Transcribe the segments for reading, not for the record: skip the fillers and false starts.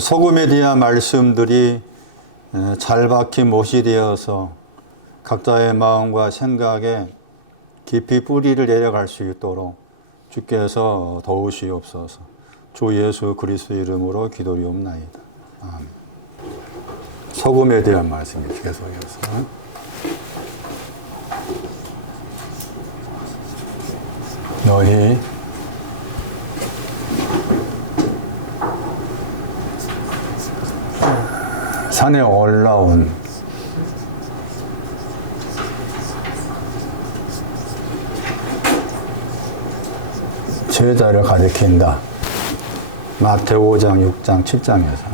소금에 대한 말씀들이 잘 박힌 못이 되어서 각자의 마음과 생각에 깊이 뿌리를 내려갈 수 있도록 주께서 도우시옵소서. 주 예수 그리스도 이름으로 기도리옵나이다. 아멘. 소금에 대한 말씀입니다. 계속해서. 너희 산에 올라온 제자를 가리킨다. 마태오 5장, 6장, 7장에서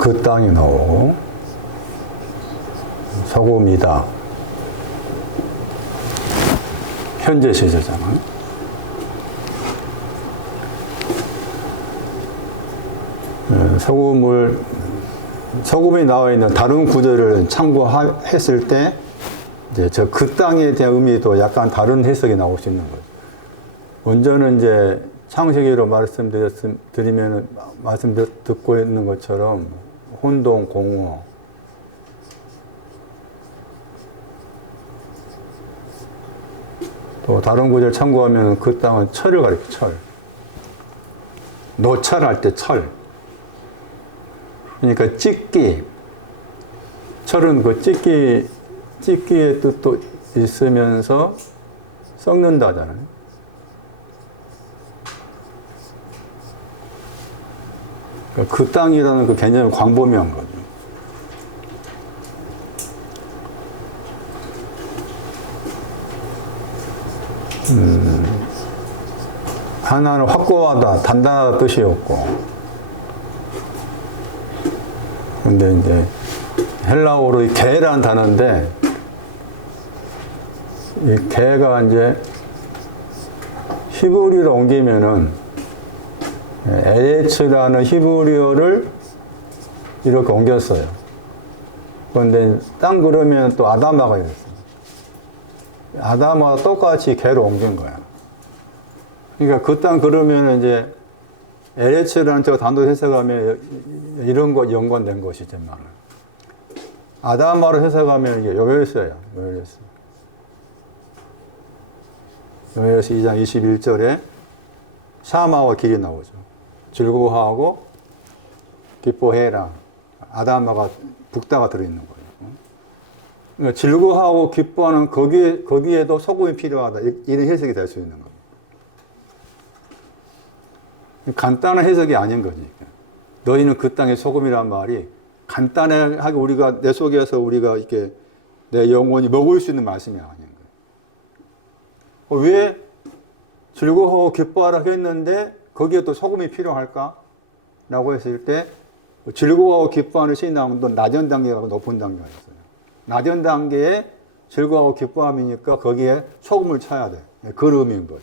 그 땅에 나오고 소금이다. 현재 시제잖아. 소금이 나와 있는 다른 구절을 참고했을 때, 이제 그 땅에 대한 의미도 약간 다른 해석이 나올 수 있는 거죠. 먼저는 이제 창세기로 말씀 듣고 있는 것처럼 혼동, 공허. 또 다른 구절 참고하면 그 땅은 철을 가리켜, 철. 노철할 때 철. 그러니까 찢기. 철은 그 찢기의 뜻도 있으면서 썩는다잖아요. 그러니까 그 땅이라는 그 개념을 광범위한 거죠. 하나는 확고하다, 단단하다 뜻이었고, 근데 이제 헬라어로 이 개라는 단어인데, 이 개가 이제 히브리어로 옮기면은 에레츠라는 히브리어를 이렇게 옮겼어요. 그런데 땅 그러면 또 아다마가 있어요. 아다마와 똑같이 개로 옮긴 거야. 그러니까 그 땅 그러면 이제 에레츠라는 저 단도 해석하면 이런 거 연관된 것이지만, 아다마로 해석하면 이게 요엘서예요. 요엘서 2장 21절에 샤마와 길이 나오죠. 즐거워하고 기뻐해라. 아다마가 북다가 들어있는 거예요. 그러니까 즐거워하고 기뻐하는 거기에도 소금이 필요하다. 이런 해석이 될 수 있는 겁니다. 간단한 해석이 아닌 거지. 너희는 그 땅의 소금이란 말이 간단하게 우리가 내 속에서 우리가 이렇게 내 영혼이 먹을 수 있는 말씀이 아닌 거예요. 왜 즐거워하고 기뻐하라 했는데 거기에 또 소금이 필요할까? 라고 했을 때 즐거워하고 기뻐하는 신앙도 낮은 단계가 높은 단계가 있어요. 낮은 단계에 즐거워하고 기뻐함이니까 거기에 소금을 쳐야 돼. 그 의미인 거죠.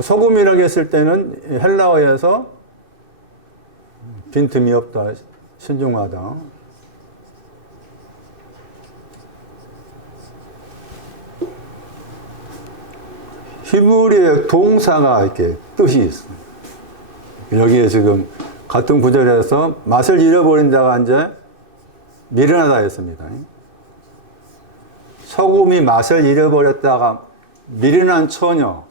소금이라고 했을 때는 헬라어에서 빈틈이 없다, 신중하다. 히브리어의 동사가 이렇게 뜻이 있어요. 여기에 지금 같은 구절에서 맛을 잃어버린 자가 이제 미련하다 했습니다. 소금이 맛을 잃어버렸다가 미련한 처녀,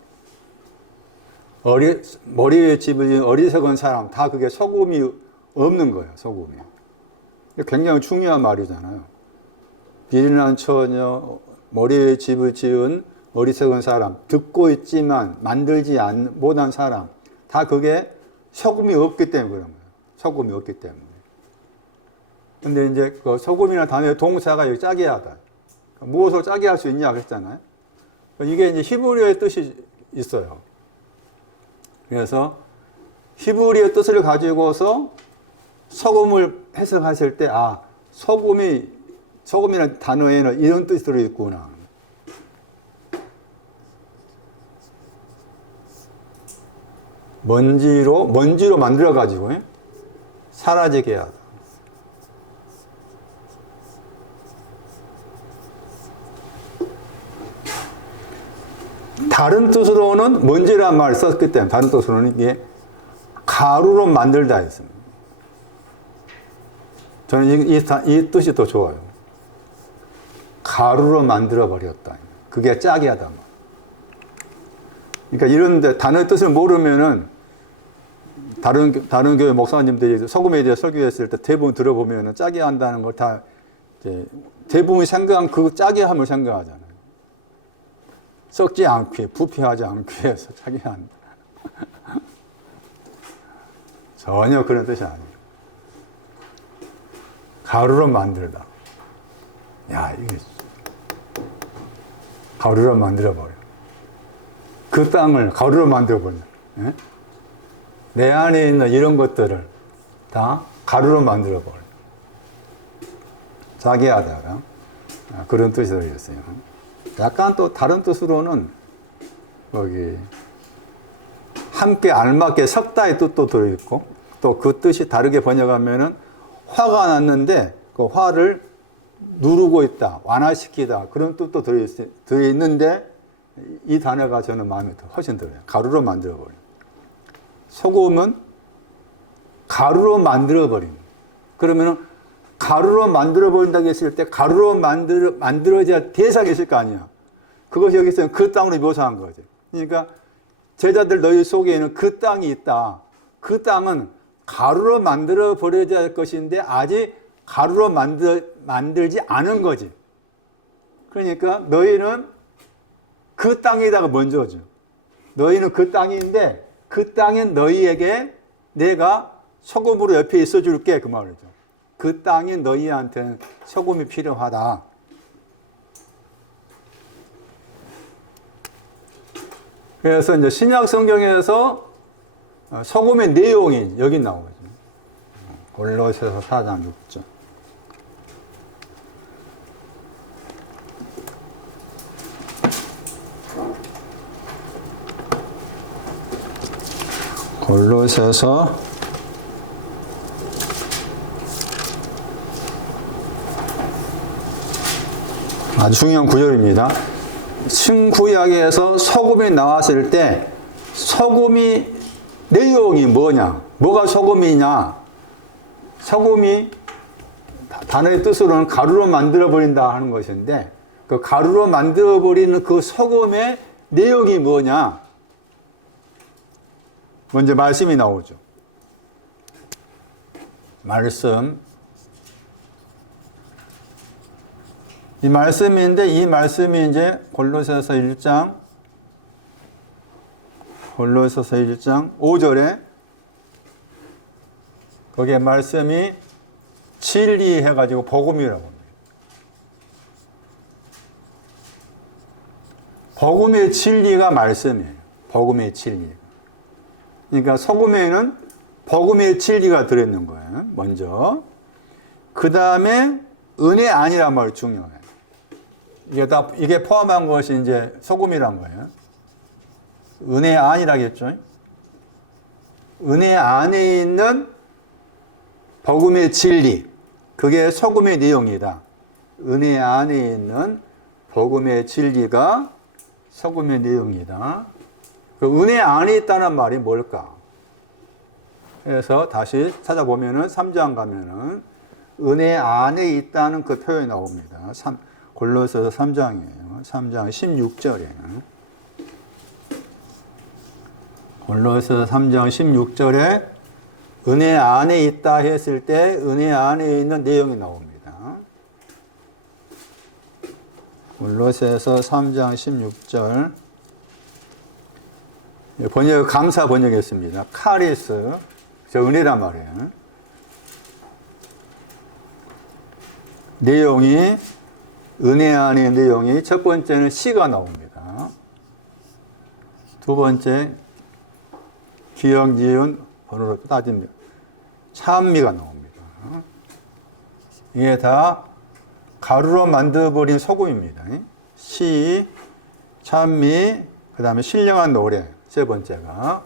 머리 위에 집을 지은 어리석은 사람, 다 그게 소금이 없는 거예요, 소금이. 굉장히 중요한 말이잖아요. 미련한 처녀, 머리 위에 집을 지은 어리석은 사람, 듣고 있지만 만들지 못한 사람, 다 그게 소금이 없기 때문에 그런 거예요. 소금이 없기 때문에. 근데 이제 그 소금이라는 단어의 동사가 여기 짜게 하다. 무엇을 짜게 할 수 있냐 그랬잖아요. 이게 이제 히브리어의 뜻이 있어요. 그래서 히브리어 뜻을 가지고서 소금을 해석하실 때, 아, 소금이라는 단어에는 이런 뜻이 들어있구나. 먼지로 만들어가지고 사라지게 하다. 다른 뜻으로는 먼지란 말을 썼기 때문에 다른 뜻으로는 이게 가루로 만들다 했습니다. 저는 이 뜻이 더 좋아요. 가루로 만들어 버렸다. 그게 짝이 하다. 그러니까 이런 단어의 뜻을 모르면은 다른 교회 목사님들이 소금에 대해 설교했을 때 대부분 들어보면은 짝이 한다는 걸 다 대부분이 생각한 그 짝이 함을 생각하잖아요. 썩지 않게, 부패하지 않게 해서 짝이 한다. 전혀 그런 뜻이 아니에요. 가루로 만들다. 야, 이게 가루로 만들어버려. 그 땅을 가루로 만들어버려. 예? 내 안에 있는 이런 것들을 다 가루로 만들어버려. 자기하다가 그런 뜻이 들어있어요. 약간 또 다른 뜻으로는 거기 함께 알맞게 섞다의 뜻도 들어있고 또 그 뜻이 다르게 번역하면은 화가 났는데 그 화를 누르고 있다, 완화시키다 그런 뜻도 들어있는데 이 단어가 저는 마음에 훨씬 들어요. 가루로 만들어버려. 소금은 가루로 만들어버린. 그러면은 가루로 만들어버린다고 했을 때 가루로 만들어져야 대상이 있을 거 아니야. 그것이 여기서 그 땅으로 묘사한 거죠. 그러니까 제자들 너희 속에는 그 땅이 있다. 그 땅은 가루로 만들어 버려야 할 것인데 아직 가루로 만들지 않은 거지. 그러니까 너희는 그 땅에다가 먼저 줘. 너희는 그 땅인데 그 땅엔 너희에게 내가 소금으로 옆에 있어 줄게. 그 말이죠. 그 땅이 너희한테는 소금이 필요하다. 그래서 이제 신약 성경에서 소금의 내용이 여기 나오죠. 골로새서 4장 6절. 골로새서 아주 중요한 구절입니다. 신구약에서 소금이 나왔을 때 소금이 내용이 뭐냐? 뭐가 소금이냐? 소금이 단어의 뜻으로는 가루로 만들어버린다 하는 것인데 그 가루로 만들어버리는 그 소금의 내용이 뭐냐? 먼저 말씀이 나오죠. 말씀. 이 말씀인데 이 말씀이 이제 골로새서 1장 5절에 거기에 말씀이 진리 해가지고 복음이라고 합니다. 복음의 진리가 말씀이에요. 복음의 진리. 그러니까 소금에는 복음의 진리가 들어있는 거예요. 먼저. 그 다음에 은혜 아니란 말이 중요해요. 이게 포함한 것이 이제 소금이란 거예요. 은혜 아니라겠죠. 은혜 안에 있는 복음의 진리. 그게 소금의 내용이다. 은혜 안에 있는 복음의 진리가 소금의 내용이다. 그 은혜 안에 있다는 말이 뭘까? 그래서 다시 찾아보면은 3장 가면은 은혜 안에 있다는 그 표현이 나옵니다. 골로새서 3장이에요. 3장 16절이에요. 골로새서 3장 16절에 은혜 안에 있다 했을 때 은혜 안에 있는 내용이 나옵니다. 골로새서 3장 16절 번역 감사 번역했습니다. 카리스 저 은혜란 말이에요. 내용이 은혜 안의 내용이 첫 번째는 시가 나옵니다. 두 번째 기역, 지은, 번호로 따집니다. 찬미가 나옵니다. 이게 다 가루로 만들어버린 소금입니다. 시, 찬미, 그 다음에 신령한 노래 세 번째가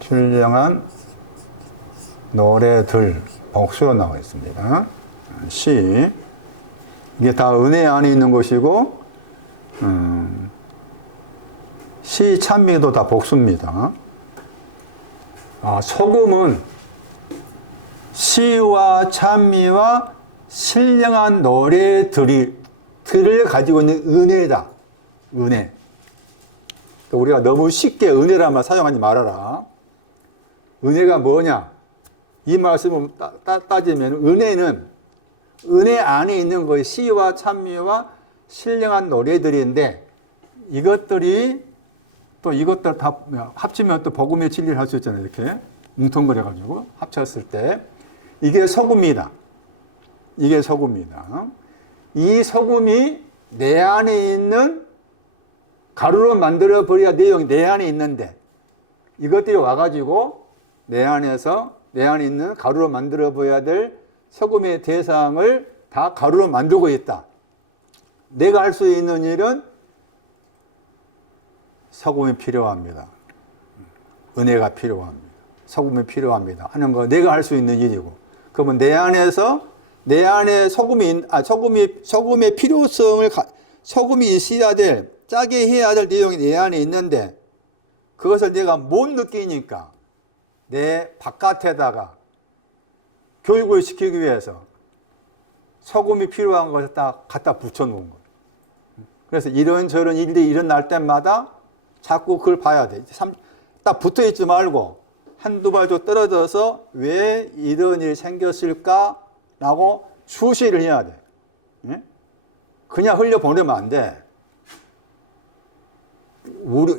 신령한 노래들 복수로 나와 있습니다. 시 이게 다 은혜 안에 있는 것이고, 시 찬미도 다 복수입니다. 소금은 시와 찬미와 신령한 노래들을 가지고 있는 은혜다. 은혜. 우리가 너무 쉽게 은혜란 말 사용하지 말아라. 은혜가 뭐냐? 이 말씀을 따지면 은혜는 은혜 안에 있는 것이 시와 찬미와 신령한 노래들인데 이것들 다 합치면 또 복음의 진리를 할 수 있잖아요. 이렇게 뭉텅거려가지고 합쳤을 때 이게 소금이다. 이게 소금이다. 이 소금이 내 안에 있는 가루로 만들어 버려야 내용이 내 안에 있는데 이것들이 와가지고 내 안에 있는 가루로 만들어 버려야 될 소금의 대상을 다 가루로 만들고 있다. 내가 할 수 있는 일은 소금이 필요합니다. 은혜가 필요합니다. 소금이 필요합니다. 하는 거 내가 할 수 있는 일이고. 그러면 내 안에 소금의 필요성을 소금이 있어야 될 짜게 해야 될 내용이 내 안에 있는데 그것을 내가 못 느끼니까 내 바깥에다가 교육을 시키기 위해서 소금이 필요한 것을 딱 갖다 붙여놓은 거예요. 그래서 이런저런 일들이 일어날 때마다 자꾸 그걸 봐야 돼. 딱 붙어있지 말고 한두 발도 떨어져서 왜 이런 일이 생겼을까라고 주시를 해야 돼. 그냥 흘려보내면 안 돼.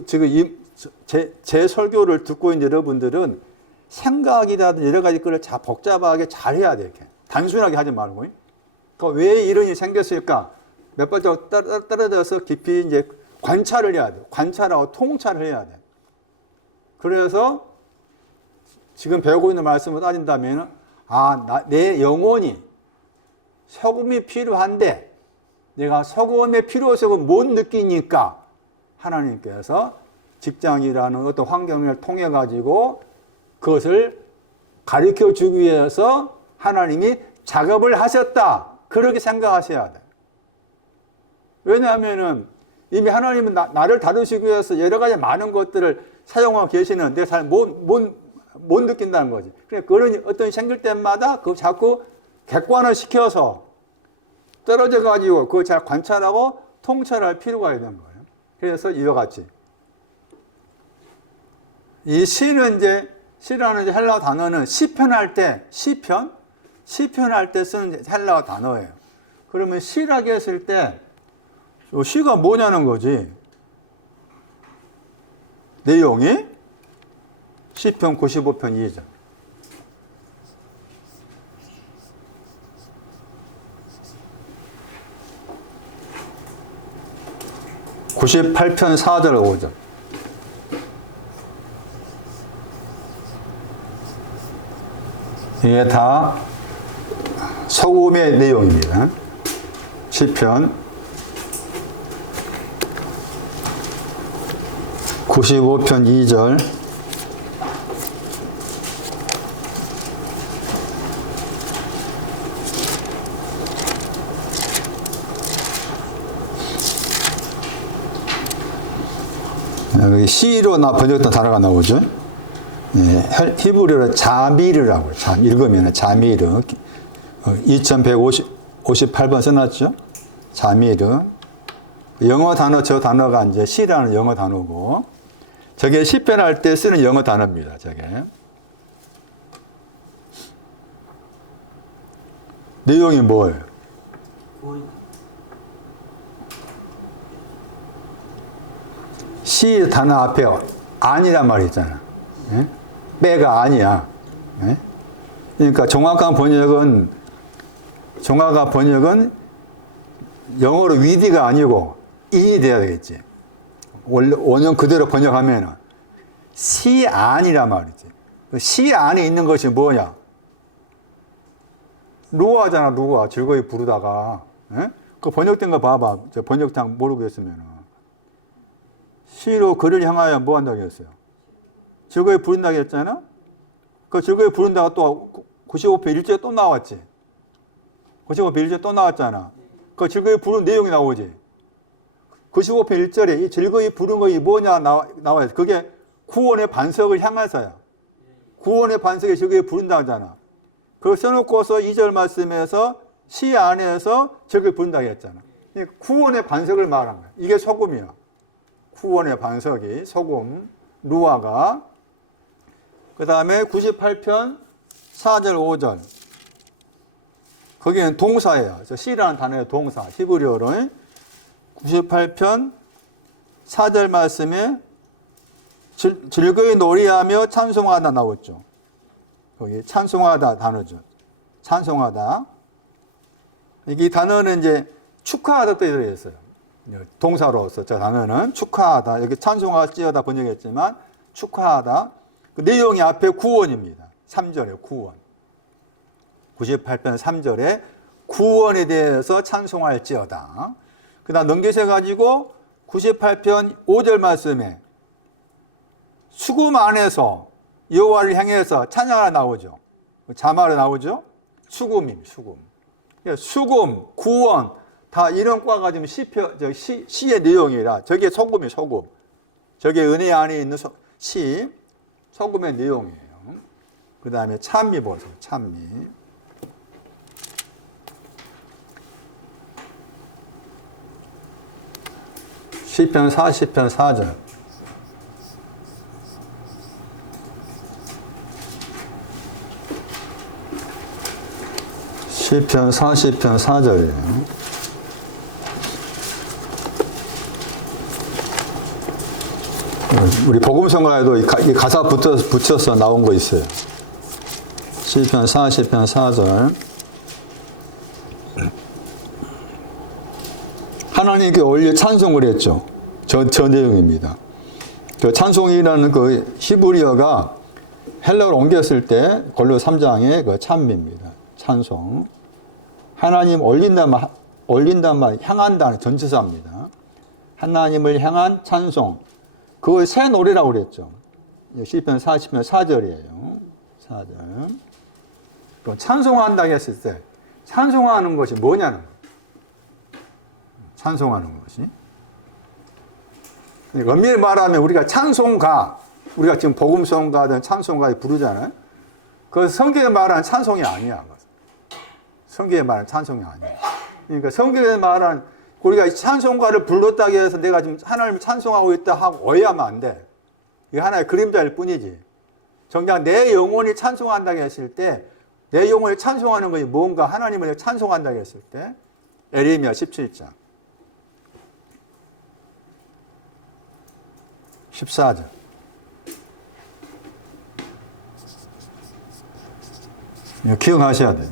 지금 제 설교를 듣고 있는 여러분들은 생각이라든 여러 가지 것을 복잡하게 잘 해야 돼. 이렇게. 단순하게 하지 말고. 그러니까 왜 이런 일이 생겼을까? 몇 발자국 떨어져서 깊이 이제 관찰을 해야 돼. 관찰하고 통찰을 해야 돼. 그래서 지금 배우고 있는 말씀을 따진다면, 내 영혼이 소금이 필요한데, 내가 소금의 필요성을 못 느끼니까, 하나님께서 직장이라는 어떤 환경을 통해 가지고 그것을 가르쳐 주기 위해서 하나님이 작업을 하셨다. 그렇게 생각하셔야 돼. 왜냐하면은 이미 하나님은 나를 다루시기 위해서 여러 가지 많은 것들을 사용하고 계시는 내가 잘 못 느낀다는 거지. 그러니까 그런 어떤 생길 때마다 그거 자꾸 객관을 시켜서 떨어져 가지고 그걸 잘 관찰하고 통찰할 필요가 있는 거예요. 그래서 이와 같이 이 시라는 헬라어 단어는 시편할 때 시편할 때 쓰는 헬라어 단어예요. 그러면 시라고 했을 때 시가 뭐냐는 거지. 내용이 시편 95편 2절. (98편) 4절 5절. 이게 다 소금의 내용입니다. 시편 95편 2절. 여기 시로 번역된 단어가 나오죠. 히브리어로 자미르라고 해요. 읽으면 자미르. 2158번 써놨죠. 자미르. 영어 단어, 저 단어가 이제 시라는 영어 단어고, 저게 시편할 때 쓰는 영어 단어입니다. 저게. 내용이 뭐예요? 시 단어 앞에 아니란 말이 있잖아. 예? 빼가 아니야. 예? 그러니까 정확한 번역은 영어로 위디가 아니고 인이 돼야 되겠지. 원형 그대로 번역하면 시 안이란 말이지. 시 안에 있는 것이 뭐냐? 루아잖아, 루아. 즐거이 부르다가. 예? 그 번역된 거 봐봐. 저 번역장 모르겠으면. 시로 그를 향하여 뭐 한다고 했어요? 즐거이 부른다고 했잖아? 그 즐거이 부른다가 또 95편 1절에 또 나왔지. 95편 1절에 또 나왔잖아. 그 즐거이 부른 내용이 나오지. 95편 1절에 이 즐거이 부른 것이 뭐냐 나와요. 그게 구원의 반석을 향해서야. 구원의 반석에 즐거이 부른다 하잖아. 그걸 써놓고서 2절 말씀에서 시 안에서 즐거이 부른다고 했잖아. 구원의 반석을 말한 거야. 이게 소금이야. 구원의 반석이 소금, 루아가. 그 다음에 98편 4절 5절. 거기는 동사예요. 시라는 단어의 동사. 히브리어로 98편 4절 말씀에 즐거이 노래하며 찬송하다 나왔죠. 거기 찬송하다 단어죠. 찬송하다. 이 단어는 이제 축하하다 또 들어있어요. 동사로서 저 단어는 축하하다. 여기 찬송하지어다 번역했지만 축하하다. 그 내용이 앞에 구원입니다. 3절에 구원. 98편 3절에 구원에 대해서 찬송할지어다. 그 다음 넘기셔가지고 98편 5절 말씀에 수금 안에서 여호와를 향해서 찬양하라 나오죠. 자말에 나오죠. 수금입니다. 수금. 수금, 구원 다 이런 과가 지금 시의 내용이라 저게 소금이에요. 소금. 저게 은혜 안에 있는 소금의 내용이에요. 그 다음에 찬미 보세요. 찬미. 시편 40편 4절. 시편 40편 4절이에요. 우리 복음성가에도 이 가사 붙여서 나온 거 있어요. 시편 40편 4절. 하나님께 올려 찬송을 했죠. 저 내용입니다. 그 찬송이라는 그 히브리어가 헬라어로 옮겼을 때 골로 3장의 그 찬미입니다. 찬송. 하나님 올린단 말, 향한다는 전치사입니다. 하나님을 향한 찬송. 그걸 새 노래라고 그랬죠. 시편 40편 4절이에요. 4절. 그럼 찬송한다고 했을 때 찬송하는 것이 뭐냐는 거예요. 찬송하는 것이. 엄밀히 말하면 우리가 찬송가, 우리가 지금 복음성가든 찬송가 부르잖아요. 그 성경에 말하는 찬송이 아니야. 성경에 말하는 찬송이 아니야. 그러니까 성경에 말하는 우리가 찬송가를 불렀다고 해서 내가 지금 하나님을 찬송하고 있다 하고 오해하면 안 돼. 이게 하나의 그림자일 뿐이지. 정작 내 영혼이 찬송한다고 했을 때 내 영혼이 찬송하는 것이 뭔가 하나님을 찬송한다고 했을 때 에레미야 17장 14절. 이거 기억하셔야 돼요.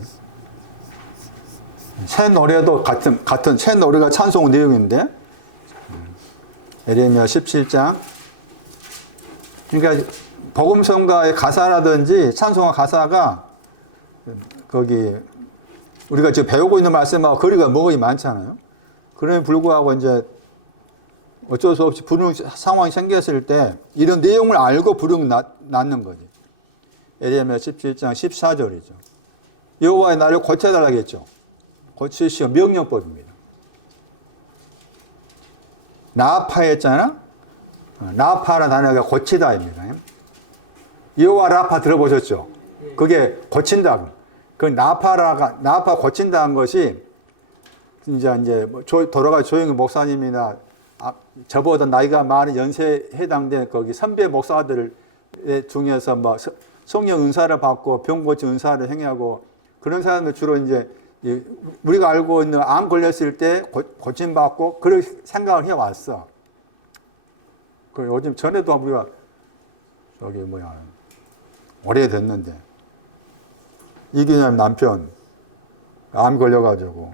새 노래도 같은 새 노래가 찬송 내용인데 에레미야 17장. 그러니까 복음성가의 가사라든지 찬송가 가사가 거기 우리가 지금 배우고 있는 말씀하고 거리가 뭐가 많잖아요. 그럼에 불구하고 이제 어쩔 수 없이 부르는 상황이 생겼을 때 이런 내용을 알고 부르면 낫는 거지. 에레미야 17장 14절이죠. 여호와의 나를 고쳐달라고 했죠. 고치시오 명령법입니다. 라파했잖아. 라파라는 단어가 고치다입니다. 여호와 라파 들어보셨죠? 그게 고친다. 그 라파 고친다는 것이 이제 돌아가신 조영희 목사님이나 저보다 나이가 많은 연세에 해당된 거기 선배 목사들 중에서 뭐 성령 은사를 받고 병 고치 은사를 행하고 그런 사람들 주로 이제 우리가 알고 있는 암 걸렸을 때 고침받고 그런 생각을 해왔어. 그 요즘 전에도 우리가 오래됐는데 이기념 남편 암 걸려가지고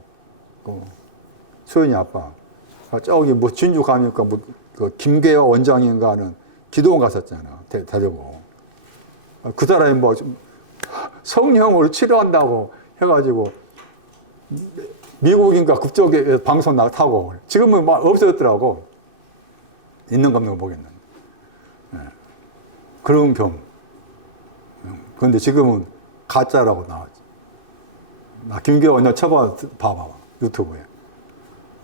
소연이 아빠 저기 뭐 진주 가니까 그 김계호 원장인가는 기도원 갔었잖아. 데리고 그 사람이 뭐 성령으로 치료한다고 해가지고 미국인가 그쪽에 방송 타고 지금은 막 없어졌더라고. 있는 거 없는 거 모르겠는데. 그런 병. 그런데 지금은 가짜라고 나왔지. 나 김계호 원장 봐봐 유튜브에.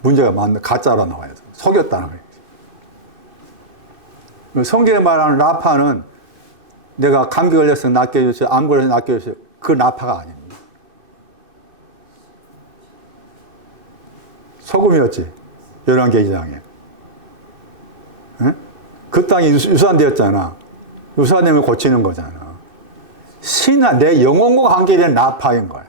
문제가 많네. 가짜로 나와요. 속였다는 거예요. 성경에 말하는 라파는 내가 감기 걸려서 낫게 해주세요. 암 걸려서 낫게 해주세요. 그 라파가 아닙니다. 소금이었지. 열왕계시장에. 그 땅이 유산되었잖아. 유산됨을 고치는 거잖아. 신하, 내 영혼과 관계된 나파인 거야.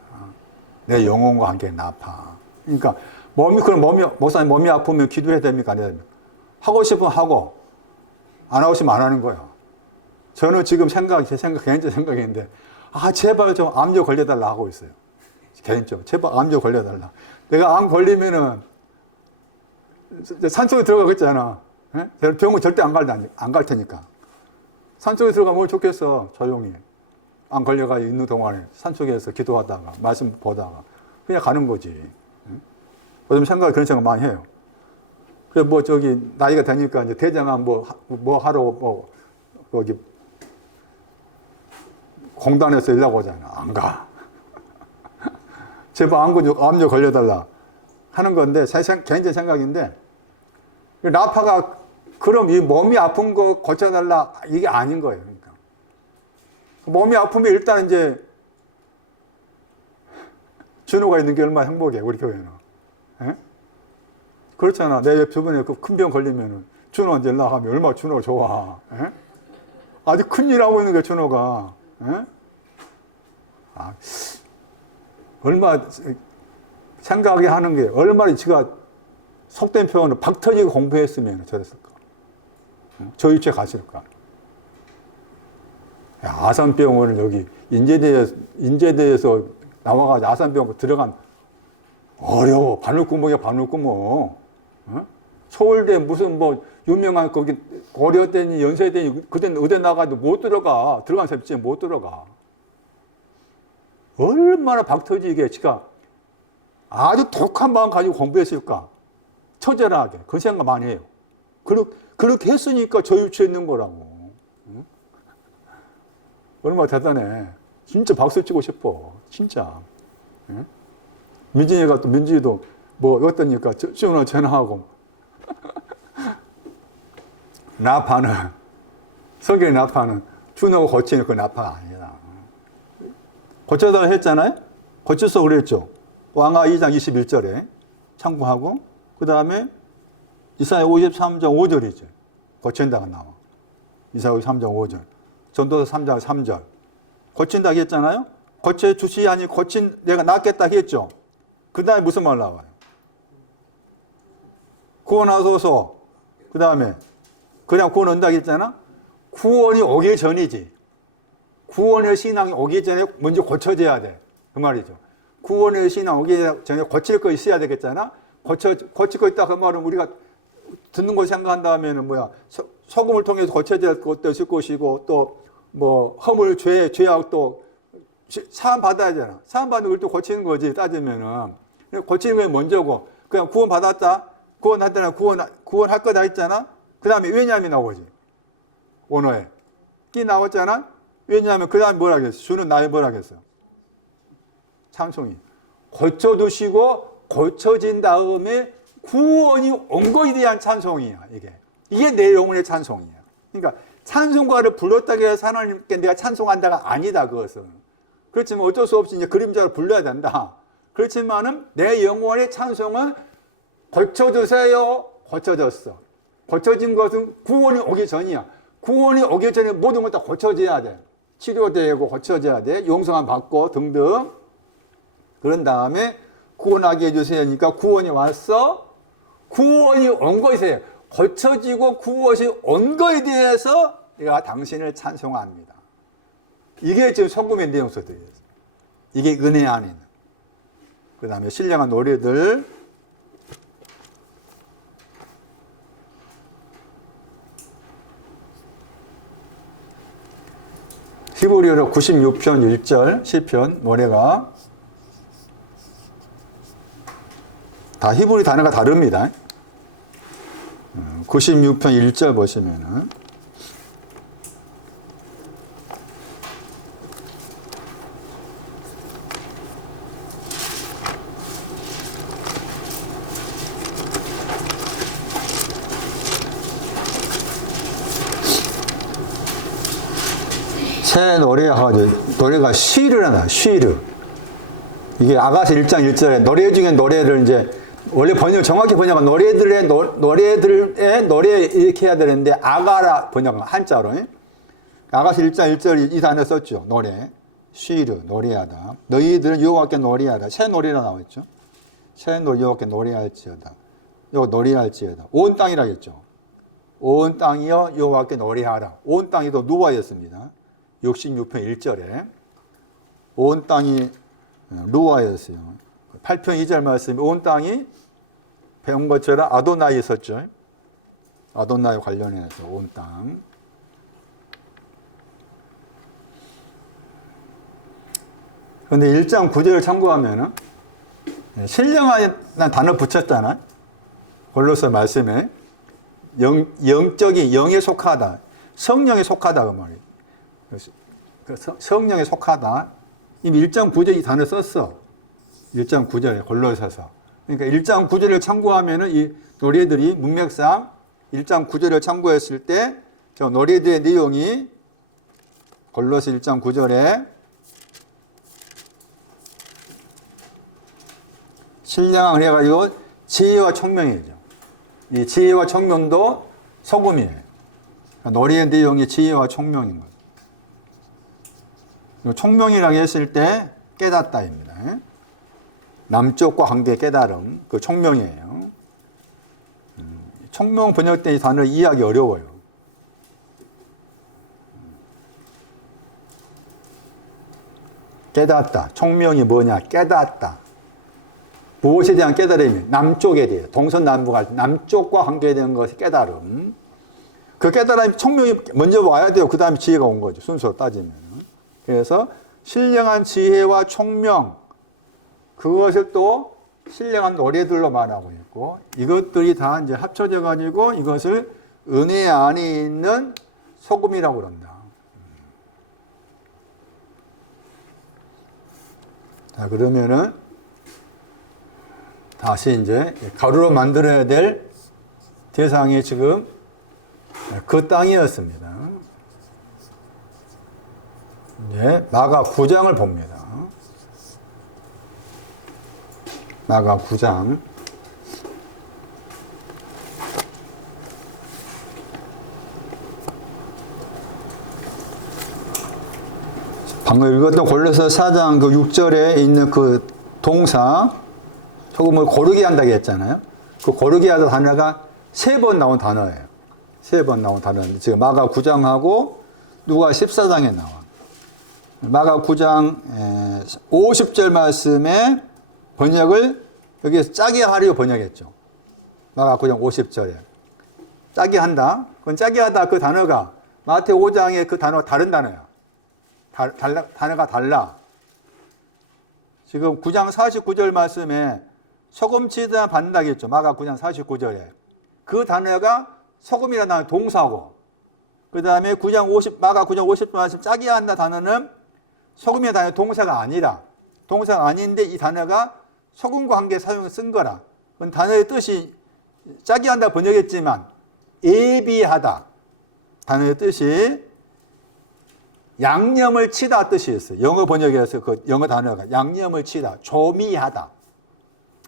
내 영혼과 관계된 나파. 그러니까 목사님 몸이 아프면 기도해야 됩니까? 안 해야 됩니까? 하고 싶으면 하고, 안 하고 싶으면 안 하는 거야. 저는 지금 개인적 생각인데, 제발 좀 암조 걸려달라 하고 있어요. 개인적으로. 제발 암조 걸려달라. 내가 암 걸리면은, 산속에 들어가겠잖아. 병원 절대 안 갈 테니까. 산속에 들어가면 뭘 좋겠어. 조용히. 안 걸려가지고 있는 동안에 산속에서 기도하다가, 말씀 보다가. 그냥 가는 거지. 요즘 그런 생각 많이 해요. 그래, 나이가 되니까 이제 대장암 하러, 거기, 공단에서 일하고 오잖아. 안 가. 제발 암조 걸려달라. 하는 건데, 개인적인 생각인데, 라파가 그럼 이 몸이 아픈 거 고쳐달라 이게 아닌 거예요. 그러니까 몸이 아프면 일단 이제 준호가 있는 게 얼마나 행복해 우리 교회는. 에? 그렇잖아. 내 옆 주변에 그 큰 병 걸리면은 준호한테 연락하면 얼마나 준호가 좋아. 에? 아주 큰일 하고 있는 게 준호가. 에? 얼마 생각하게 하는 게 얼마나 지가 속된 표현으로 박 터지게 공부했으면 저랬을까? 저 위치에 갔을까? 아산병원을 여기 인제대에서 나와가지고 아산병원 들어간 어려워. 바늘구멍이야, 바늘구멍. 서울대 무슨 유명한 거기 고려대니 연세대니 그때는 의대 나가도 못 들어가. 들어간 사람이 진짜 못 들어가. 얼마나 박 터지게 지가 아주 독한 마음 가지고 공부했을까? 처절하게. 그 생각 많이 해요. 그렇게 했으니까 저 위치에 있는 거라고. 응? 얼마나 대단해. 진짜 박수 치고 싶어. 진짜. 응? 민진이도 어떠니까 전화하고. 성경의 나파는 준호가 고치는 그 나파가 아니다. 고쳐달라고 했잖아요? 고쳐서 그랬죠. 왕하 2장 21절에 참고하고, 그 다음에 이사야 53장 5절이죠. 고친다가 나와. 이사야 53장 5절. 전도서 3장 3절. 고친다고 했잖아요? 고쳐주시 아니 내가 낫겠다 했죠. 그 다음에 무슨 말 나와요? 구원하소서. 그 다음에 그냥 구원 온다고 했잖아? 구원이 오기 전이지. 구원의 신앙이 오기 전에 먼저 고쳐져야 돼. 그 말이죠. 구원의 신앙 오기 전에 고칠 거 있어야 되겠잖아? 고칠 거 있다 그 말은 우리가 듣는 거 생각한다면은 소금을 통해서 고쳐질 것도 있을 것이고 또 허물, 죄악 또 사함 받아야 되잖아. 사함 받는 걸 또 고치는 거지 따지면은. 고치는 게 먼저고 그냥 구원 받았다. 구원할 거다 했잖아. 그 다음에 왜냐함이 나오지. 원어에. 끼 나왔잖아. 왜냐하면 그 다음에 뭐라 그랬어? 주는 나의 뭐라 그랬어? 찬송이. 고쳐두시고 고쳐진 다음에 구원이 온 거에 대한 찬송이야, 이게 내 영혼의 찬송이야. 그러니까 찬송가를 불렀다고 해서 하나님께 내가 찬송한다가 아니다, 그것은. 그렇지만 어쩔 수 없이 이제 그림자로 불러야 된다. 그렇지만은 내 영혼의 찬송은 고쳐주세요. 고쳐졌어. 고쳐진 것은 구원이 오기 전이야. 구원이 오기 전에 모든 걸 다 고쳐져야 돼. 치료되고 고쳐져야 돼. 용서함 받고 등등. 그런 다음에 구원하게 해주세요니까 구원이 왔어. 구원이 온 것이에요. 고쳐지고 구원이 온 것에 대해서 내가 당신을 찬송합니다. 이게 지금 성금의 내용 속들이에요. 이게 은혜 안에 있는. 그 다음에 신령한 노래들. 히브리어로 96편 1절 시편 노래가 다 히브리 단어가 다릅니다. 96편 1절 보시면은 새 노래가 쉬르라 나, 쉬르. 이게 아가서 1장 1절에 노래 중에 노래를 이제 원래 정확히 번역은 노래들의 노래 이렇게 해야 되는데 아가라 번역은 한자로. 아가서 1장 1절 이 단어 썼죠. 노래. 쉬르, 노래하다. 너희들은 여호와께 노래하다. 새 노래라 나와있죠. 새 노래 여호와께 노래할지어다. 요 노래할지어다. 온 땅이라겠죠. 온 땅이여 여호와께 노래하라. 온 땅이도 누아였습니다. 66편 1절에 온 땅이 루아였어요. 8편 2절 말씀에 온 땅이 배운 것처럼 아도나이 있었죠. 아도나이 관련해서 온 땅. 그런데 1장 9절을 참고하면은 신령한 단어 붙였잖아. 골로새 말씀에 영적인 영에 속하다. 성령에 속하다 그 말이에요. 성령에 속하다. 이미 1장 9절 이 단어 썼어. 1장 9절에 골로새서. 그러니까 1장 9절을 참고하면은 이 노래들이 문맥상 1장 9절을 참고했을 때 저 노래들의 내용이 골로새 1장 9절에 신령을 해가지고 지혜와 총명이죠. 이 지혜와 총명도 소금이에요. 그러니까 노래의 내용이 지혜와 총명인 거죠. 총명이라고 했을 때 깨닫다입니다. 남쪽과 관계 깨달음, 그 총명이에요. 총명 번역된 이 단어를 이해하기 어려워요. 깨닫다. 총명이 뭐냐? 깨닫다. 무엇에 대한 깨달음이? 남쪽에 대해. 동서남북할 때 남쪽과 관계된 것이 깨달음. 그 깨달음이 총명이 먼저 와야 돼요. 그 다음에 지혜가 온 거죠. 순서로 따지면. 그래서 신령한 지혜와 총명, 그것을 또 신령한 노래들로 말하고 있고, 이것들이 다 이제 합쳐져 가지고 이것을 은혜 안에 있는 소금이라고 그런다. 자, 그러면은 다시 이제 가루로 만들어야 될 대상이 지금 그 땅이었습니다. 이제 마가 9장을 봅니다. 마가 9장. 방금 읽었던 골로새 4장 그 6절에 있는 그 동사, 소금을 고르게 한다고 했잖아요. 그 고르게 하다 단어가 3번 나온 단어예요. 3번 나온 단어인데 지금 마가 9장하고 누가 14장에 나와. 마가 9장 50절 말씀에 번역을 여기에서 짜게 하려 번역했죠. 마가 9장 50절에. 짜게 한다. 그건 짜게 하다 그 단어가 마태 5장의 그 단어가 다른 단어야. 단어가 달라. 지금 9장 49절 말씀에 소금치다 받는다겠죠. 마가 9장 49절에. 그 단어가 소금이라는 단어 동사고, 그 다음에 마가 9장 50절 말씀 짜게 한다 단어는 소금이라는 단어 동사가 아니라, 동사가 아닌데 이 단어가 소금과 함께 쓴 거라. 그건 단어의 뜻이 짜게 한다 번역했지만 예비하다. 단어의 뜻이 양념을 치다 뜻이었어요. 영어 번역에서 그 영어 단어가 양념을 치다, 조미하다,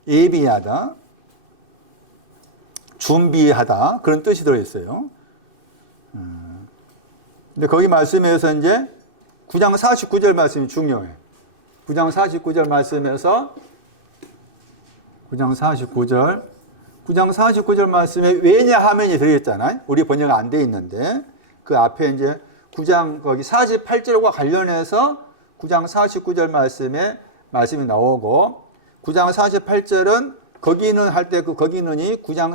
예비하다, 준비하다 그런 뜻이 들어있어요. 근데 거기 말씀에서 이제 9장 49절 말씀이 중요해. 9장 49절 말씀에서 9장 49절 말씀에 왜냐하면이 들어있잖아요. 우리 번역 안 돼 있는데 그 앞에 이제 9장 거기 48절과 관련해서 9장 49절 말씀이 나오고, 9장 48절은 거기는 할 때 그 거기는이 9장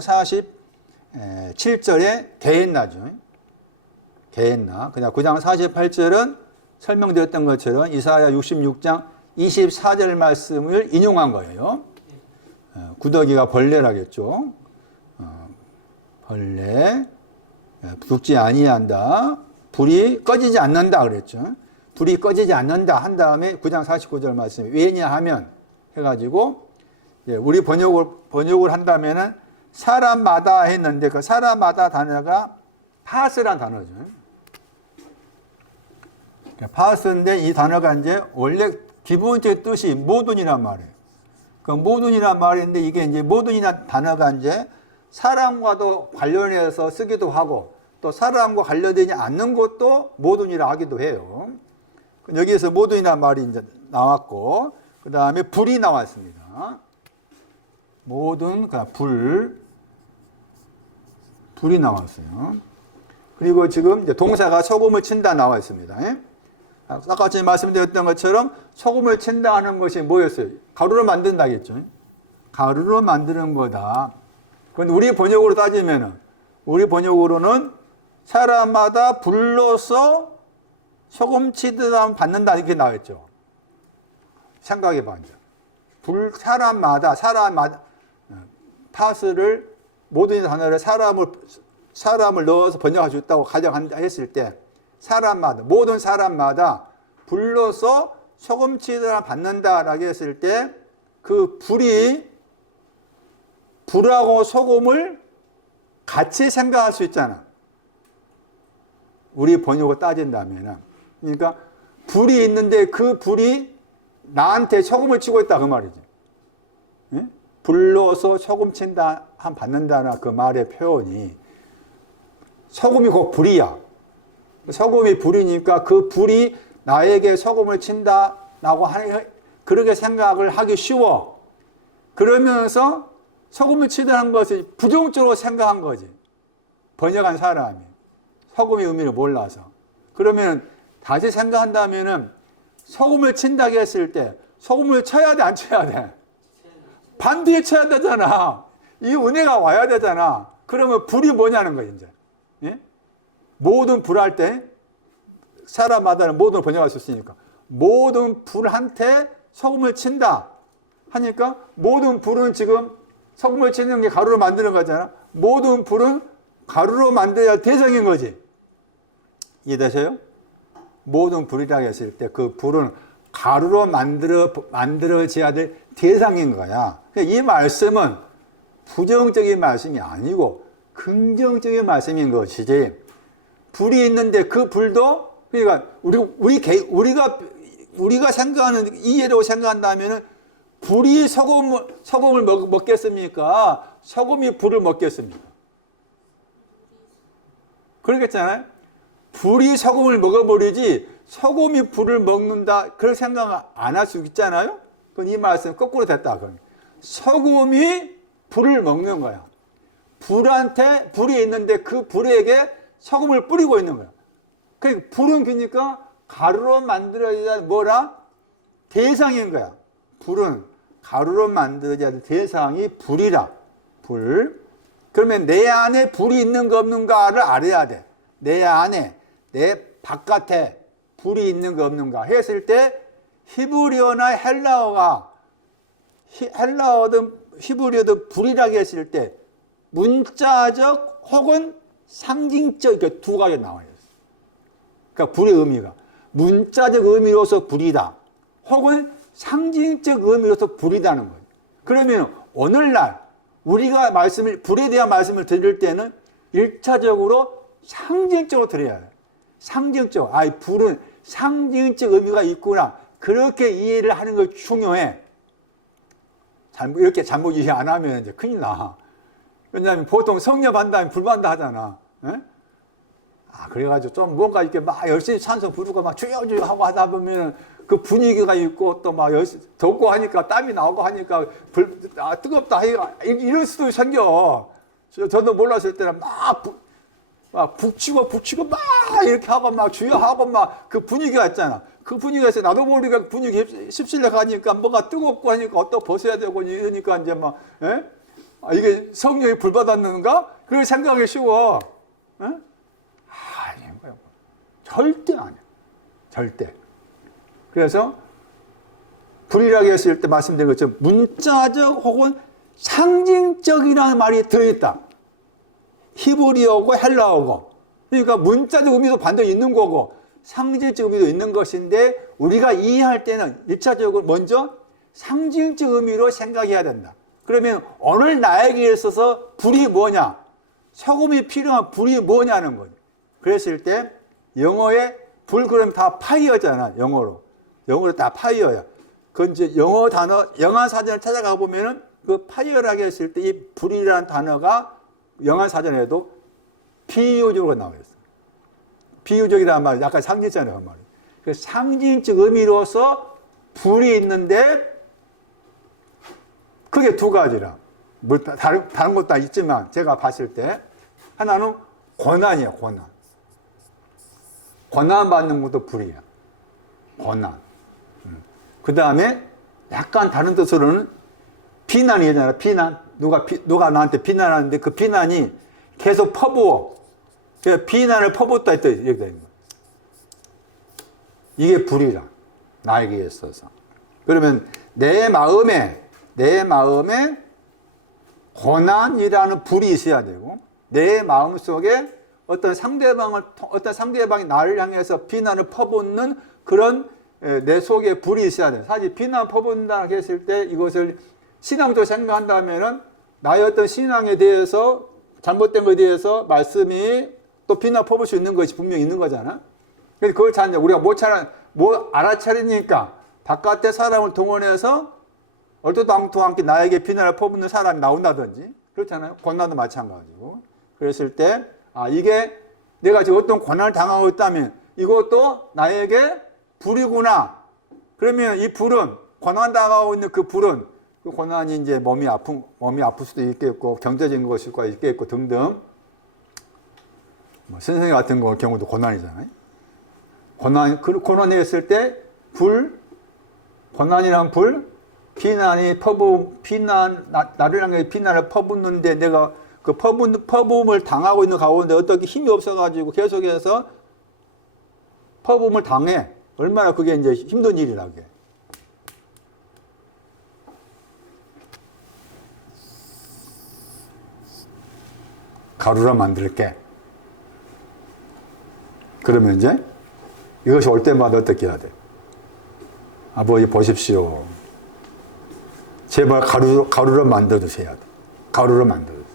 47절에 게헨나죠. 게헨나. 그냥 9장 48절은 설명드렸던 것처럼 이사야 66장 24절 말씀을 인용한 거예요. 구더기가 벌레라겠죠. 벌레, 죽지 아니한다. 불이 꺼지지 않는다 그랬죠. 불이 꺼지지 않는다 한 다음에 9장 49절 말씀이 왜냐하면 해가지고 우리 번역을 한다면은 사람마다 했는데 그 사람마다 단어가 파스란 단어죠. 파스인데 이 단어가 이제 원래 기본적인 뜻이 모든이란 말이에요. 그 모든이란 말인데 이게 이제 모든이란 단어가 이제 사람과도 관련해서 쓰기도 하고 또 사람과 관련되지 않는 것도 모든이라 하기도 해요. 여기에서 모든이란 말이 이제 나왔고 그 다음에 불이 나왔습니다. 모든 불이 나왔어요. 그리고 지금 이제 동사가 소금을 친다 나와 있습니다. 아까 전에 말씀드렸던 것처럼 소금을 친다 하는 것이 뭐였어요? 가루로 만든다겠죠. 가루로 만드는 거다. 그건 우리 번역으로 따지면은 우리 번역으로는 사람마다 불로서 소금 치듯 받는다 이렇게 나왔죠. 생각해봐 이제. 사람마다 파스를 모든 단어를 사람을 넣어서 번역할 수 있다고 가정했을 때 사람마다 모든 사람마다 불로서 소금 치듯 받는다라고 했을 때 그 불하고 소금을 같이 생각할 수 있잖아. 우리 번역을 따진다면. 그러니까 불이 있는데 그 불이 나한테 소금을 치고 있다 그 말이지. 예? 불로서 소금 친다, 받는다나 그 말의 표현이 소금이 곧 불이야. 소금이 불이니까 그 불이 나에게 소금을 친다라고 그렇게 생각을 하기 쉬워. 그러면서 소금을 치다는 것을 부정적으로 생각한 거지. 번역한 사람이. 소금의 의미를 몰라서. 그러면 다시 생각한다면은 소금을 친다고 했을 때 소금을 쳐야 돼, 안 쳐야 돼? 반드시 쳐야 되잖아. 이 은혜가 와야 되잖아. 그러면 불이 뭐냐는 거야, 이제. 예? 모든 불할 때 사람마다는 모든 번역할 수 있으니까 모든 불한테 소금을 친다 하니까 모든 불은 지금 소금을 치는 게 가루로 만드는 거잖아. 모든 불은 가루로 만들어야 할 대상인 거지. 이해되세요? 모든 불이라고 했을 때 그 불은 가루로 만들어져야 될 대상인 거야. 이 말씀은 부정적인 말씀이 아니고 긍정적인 말씀인 것이지. 불이 있는데 그 불도 그러니까 우리가 생각하는 이해로 생각한다면은 불이 소금을 먹겠습니까? 소금이 불을 먹겠습니까? 그러겠잖아요. 불이 소금을 먹어버리지 소금이 불을 먹는다 그런 생각 안 할 수 있잖아요. 그럼 이 말씀 거꾸로 됐다. 그럼 소금이 불을 먹는 거야. 불이 있는데 그 불에게 소금을 뿌리고 있는 거야. 그러니까 불은 그러니까 가루로 만들어야 뭐라? 대상인 거야. 불은 가루로 만들어야 될 대상이 불이라. 불. 그러면 내 안에 불이 있는가 없는가를 알아야 돼. 내 안에, 내 바깥에 불이 있는가 없는가 했을 때 히브리어나 헬라어든 히브리어든 불이라고 했을 때 문자적 혹은 상징적 이렇게 두 가지 나와요. 그러니까 불의 의미가 문자적 의미로서 불이다. 혹은 상징적 의미로서 불이다는 거예요. 그러면 오늘날 우리가 불에 대한 말씀을 드릴 때는 1차적으로 상징적으로 드려야 해요. 상징적. 불은 상징적 의미가 있구나. 그렇게 이해를 하는 게 중요해. 이렇게 잘못 이해 안 하면 이제 큰일 나. 왜냐하면 보통 성녀반다 하면 불반다 하잖아. 에? 그래가지고 좀 뭔가 이렇게 막 열심히 찬송 부르고 막 주여주여 하고 하다 보면 그 분위기가 있고 또 막 덥고 하니까 땀이 나오고 하니까 뜨겁다 이럴 수도 생겨. 저도 몰랐을 때는 막 북치고 막 이렇게 하고 막 주여하고 막 그 분위기가 있잖아. 그 분위기가 있어. 나도 모르게 분위기 씁쓸려 가니까 뭐가 뜨겁고 하니까 어떻게 벗어야 되고 이러니까 이제 막 이게 성령이 불 받았는가? 그렇게 생각하기 쉬워. 절대 아니야. 절대. 그래서 불이라고 했을 때 말씀드린 것처럼 문자적 혹은 상징적이라는 말이 들어있다. 히브리어고 헬라어고. 그러니까 문자적 의미도 반드시 있는 거고 상징적 의미도 있는 것인데 우리가 이해할 때는 1차적으로 먼저 상징적 의미로 생각해야 된다. 그러면 오늘 나에게 있어서 불이 뭐냐? 소금이 필요한 불이 뭐냐는 거죠. 그랬을 때 영어의 불 그러면 다 파이어잖아, 영어로. 영어로 다 파이어야. 그건 이제 영어 단어, 영한 사전을 찾아가 보면은 그 파이어라고 했을 때 이 불이라는 단어가 영한 사전에도 비유적으로 나와 있어. 비유적이라는 말, 약간 상징적이라는 그 말이에요. 그 상징적 의미로서 불이 있는데 그게 두 가지라. 뭐 다른 것도 있지만 제가 봤을 때 하나는 고난이에요, 고난. 고난 받는 것도 불이야. 고난. 그 다음에 약간 다른 뜻으로는 비난이잖아, 비난. 누가 나한테 비난하는데 그 비난이 계속 퍼부어. 그래서 비난을 퍼붓다 했다, 이렇게 되는 거야. 이게 불이라. 나에게 있어서. 그러면 내 마음에 고난이라는 불이 있어야 되고, 내 마음 속에 어떤 상대방이 나를 향해서 비난을 퍼붓는 그런 내 속에 불이 있어야 돼. 사실 비난 퍼붓는다고 했을 때 이것을 신앙적으로 생각한다면은 나의 어떤 신앙에 대해서 잘못된 것에 대해서 말씀이 또 비난 퍼볼 수 있는 것이 분명히 있는 거잖아. 그래서 그걸 잘 우리가 못 알아차리니까 바깥의 사람을 동원해서 얼토당토 않게 나에게 비난을 퍼붓는 사람이 나온다든지 그렇잖아요. 고난도 마찬가지고. 그랬을 때 이게 내가 지금 어떤 고난을 당하고 있다면 이것도 나에게 불이구나. 그러면 이 불은 고난 당하고 있는 그 불은 그 고난이 이제 몸이 아플 수도 있겠고 경제적인 것일 수도 있겠고 등등. 뭐 선생님 같은 경우도 고난이잖아요. 고난이 있을 때 고난이란 불, 나를 향해 비난을 퍼붓는데 내가 그 퍼부음을 당하고 있는 가운데 어떻게 힘이 없어가지고 계속해서 퍼부음을 당해. 얼마나 그게 이제 힘든 일이라게. 가루로 만들게. 그러면 이제 이것이 올 때마다 어떻게 해야 돼? 아버지 보십시오. 제발 가루로 만들어주셔야 돼. 가루로 만들어주세요.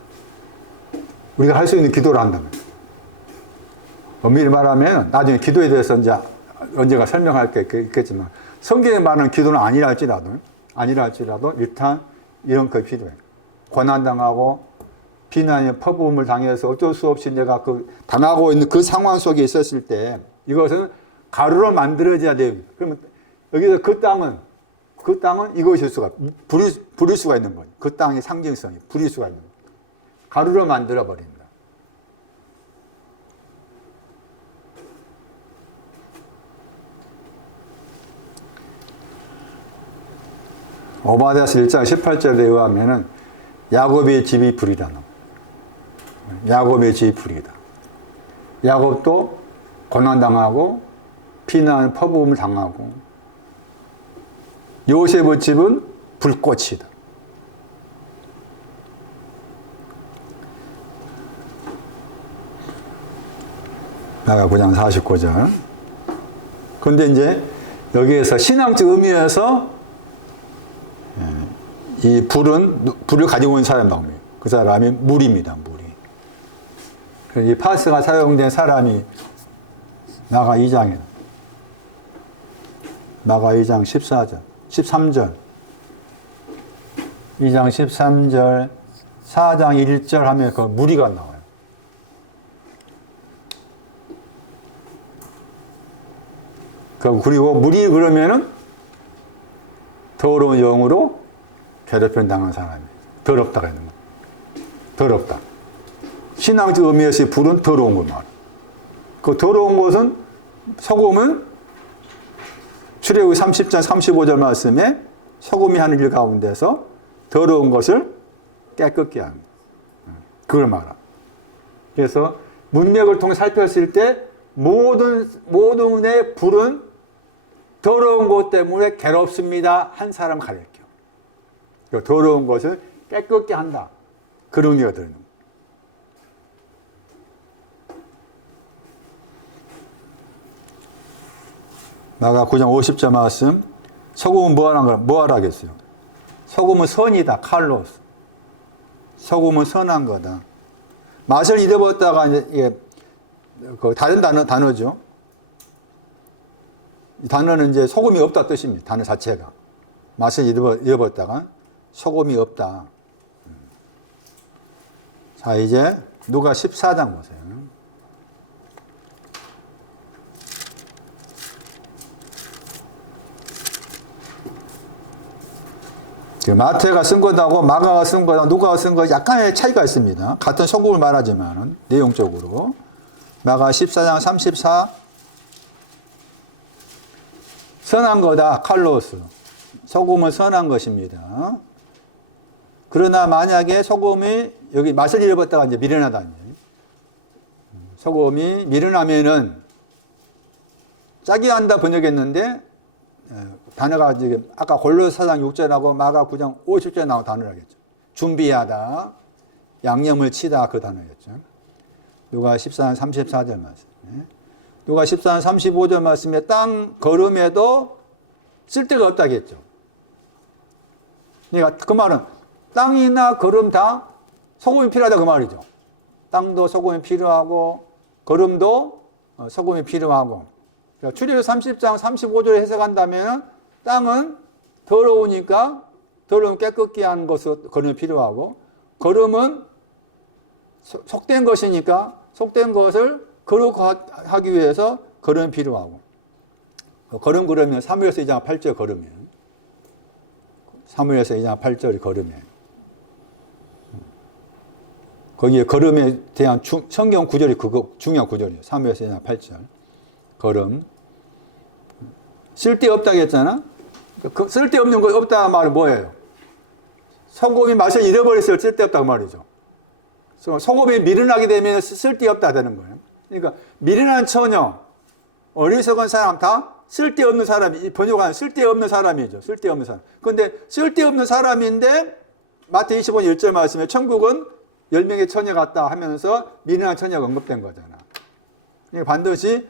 우리가 할 수 있는 기도를 한다면. 엄밀히 말하면 나중에 기도에 대해서 이제 언제가 설명할 게 있겠지만 성경에 말하는 기도는 아니라 할지라도 일단 이런 거 필요해. 고난당하고 비난의 퍼부음을 당해서 어쩔 수 없이 내가 당하고 있는 그 상황 속에 있었을 때 이것은 가루로 만들어져야 돼요. 그러면 여기서 그 땅은 이것일 수가, 불일 수가 있는 거예요. 그 땅의 상징성이 불일 수가 있는 거예요. 가루로 만들어 버린다. 오바댜서 1장 18절에 의하면은 야곱의 집이 불이다. 야곱의 집이 불이다. 야곱도 고난당하고 비난 퍼부음을 당하고 요셉의 집은 불꽃이다. 나가 9장 49절. 그런데 이제 여기에서 신앙적 의미에서 이 불을 가지고 있는 사람이 나옵니다. 그 사람이 물입니다. 물이. 이 파스가 사용된 사람이 나가 2장 13절 2장 13절 4장 1절 하면 그 무리가 나와요. 그리고 무리 그러면은 더러운 영으로 괴롭힘 당한 사람이에요. 더럽다가 있는 거예요. 더럽다. 신앙적 의미에서의 불은 더러운 거 말이에요. 그 더러운 것은 소금은 출애굽기 30장 35절 말씀에 소금이 하는 일 가운데서 더러운 것을 깨끗게 합니다. 그걸 말합니다. 그래서 문맥을 통해 살폈을 때 모든의 불은 더러운 것 때문에 괴롭습니다. 한 사람 가르쳐. 더러운 것을 깨끗게 한다. 그런 의미가 들는 거예요. 나가 9장 50절 말씀. 소금은 뭐 하라겠어요? 소금은 선이다. 칼로스. 소금은 선한 거다. 맛을 잃어버렸다가 이제 다른 단어죠. 이 단어는 이제 소금이 없다 뜻입니다. 단어 자체가. 맛을 잃어버렸다가 소금이 없다. 자, 이제 누가 14장 보세요. 마태가 쓴 것하고 마가가 쓴 것하고 누가가 쓴 것 약간의 차이가 있습니다. 같은 소금을 말하지만 내용적으로. 마가 14장 34 선한 거다 칼로스. 소금은 선한 것입니다. 그러나 만약에 소금이 여기 맛을 잃어버렸다가 이제 미련하다. 소금이 미련하면은 짜게 한다 번역했는데 단어가 지금 아까 골로새 4장 6절하고 마가 9장 50절에 나온 단어라겠죠. 준비하다, 양념을 치다 그 단어겠죠. 누가 14장 34절 말씀. 누가 14장 35절 말씀에 땅 거름에도 쓸데가 없다겠죠. 그러니까 그 말은 땅이나 거름 다 소금이 필요하다 그 말이죠. 땅도 소금이 필요하고 거름도 소금이 필요하고. 그러니까 출애굽 30장 35절을 해석한다면 땅은 더러우니까 더러움 깨끗게 하는 것은 거름이 필요하고 거름은 속된 것이니까 속된 것을 거룩하기 위해서 거름이 필요하고 거름 그러면 사무엘서 2장 8절 거름이에요. 사무엘서 2장 8절이 거름이에요. 거기에 거름에 대한 성경 구절이 그거 중요한 구절이에요. 사무엘서 2장 8절 거름. 쓸데없다고 했잖아. 그 쓸데없는 거 없다 말은 뭐예요? 소금이 맛을 잃어버렸을 때 쓸데없다고 말이죠. 소금이 미련하게 되면 쓸데없다 되는 거예요. 그러니까 미련한 처녀, 어리석은 사람 다 쓸데없는 사람이, 번역하는 쓸데없는 사람이죠. 쓸데없는 사람. 그런데 쓸데없는 사람인데 마태 25장 1절 말씀에 천국은 10명의 처녀 같다 하면서 미련한 처녀가 언급된 거잖아. 그러니까 반드시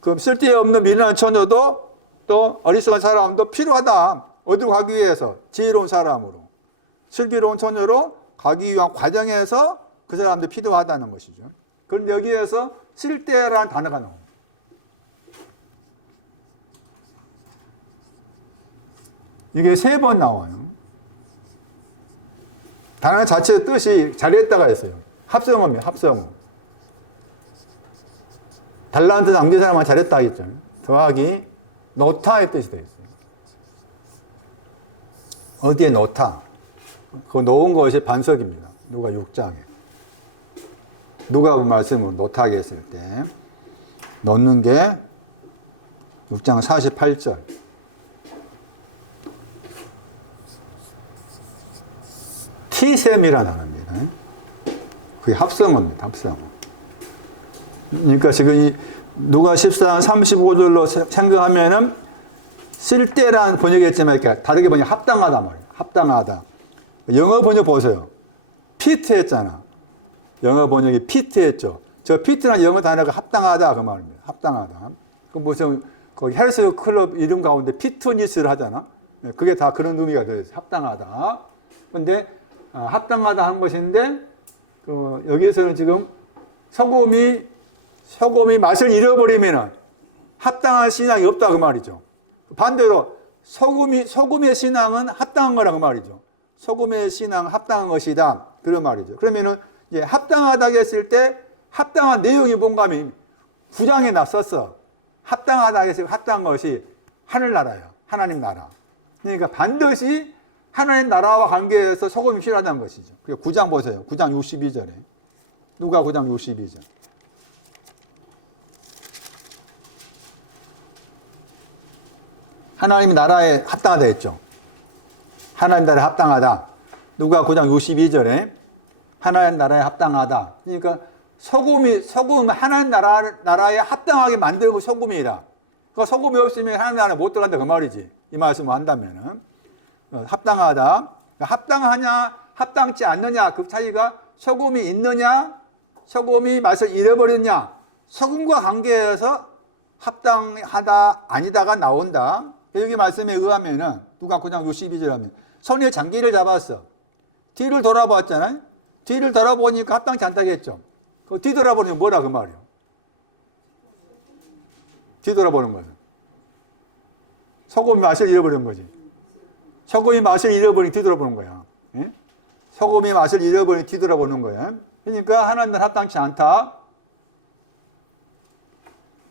그 쓸데없는 미련한 처녀도 또 어리석은 사람도 필요하다. 어디로 가기 위해서? 지혜로운 사람으로. 슬기로운 처녀로 가기 위한 과정에서 그 사람도 필요하다는 것이죠. 그런데 여기에서 쓸데라는 단어가 나옵니다. 이게 3번 나와요. 단어 자체의 뜻이 잘했다가 했어요. 합성어입니다. 합성어. 달란트 남긴 사람은 잘했다 하겠죠. 더하기 놓다의 뜻이 되어 있어요. 어디에 놓다? 그 놓은 것이 반석입니다. 누가 6장에. 누가 그 말씀을 놓다게 했을 때 놓는 게 6장 48절. 티셈이라는 단어입니다. 그게 합성어입니다. 합성어. 그러니까 지금 이 누가 14장 35절로 생각하면은 쓸데란 번역했지만 이렇게 다르게 번역 합당하다 말이에요. 합당하다. 영어 번역 보세요. 피트 했잖아. 영어 번역이 피트 했죠. 저 피트란 영어 단어가 합당하다 그 말입니다. 합당하다. 그 무슨 거기 헬스 클럽 이름 가운데 피트니스를 하잖아. 그게 다 그런 의미가 들어있어요. 합당하다. 근데 합당하다 한 것인데 여기에서는 지금 소금이 맛을 잃어버리면 합당한 신앙이 없다 그 말이죠. 반대로 소금의 신앙은 합당한 거라 그 말이죠. 소금의 신앙 합당한 것이다 그런 말이죠. 그러면은 이제 합당하다 했을 때 합당한 내용이 뭔가 하면 9장에 났었어. 합당하다 했을 때 합당한 것이 하늘나라예요. 하나님 나라. 그러니까 반드시 하나님 나라와 관계해서 소금이 필요하다는 것이죠. 9장 보세요. 9장 62절에. 누가 9장 62절. 하나님 나라에 합당하다 했죠. 하나님 나라에 합당하다. 누가 9장 62절에 하나님 나라에 합당하다. 그러니까 소금 하나님 나라에 합당하게 만들고 소금이라. 그러니까 소금이 없으면 하나님 나라에 못 들어간다 그 말이지. 이 말씀을 한다면은 합당하다. 합당하냐, 합당치 않느냐 그 차이가 소금이 있느냐, 소금이 맛을 잃어버렸냐. 소금과 관계해서 합당하다 아니다가 나온다. 여기 말씀에 의하면은 누가 9장 62절 하면 손에 장기를 잡았어. 뒤를 돌아봤잖아요. 뒤를 돌아보니까 합당치 않다고 했죠. 그 뒤돌아보는 게 뭐라 그 말이에요. 뒤돌아보는 것은 소금이 맛을 잃어버린 거지. 소금이 맛을 잃어버린 뒤돌아보는 거야. 예? 소금이 맛을 잃어버린 뒤돌아보는 거야. 그러니까 하나님과 합당치 않다.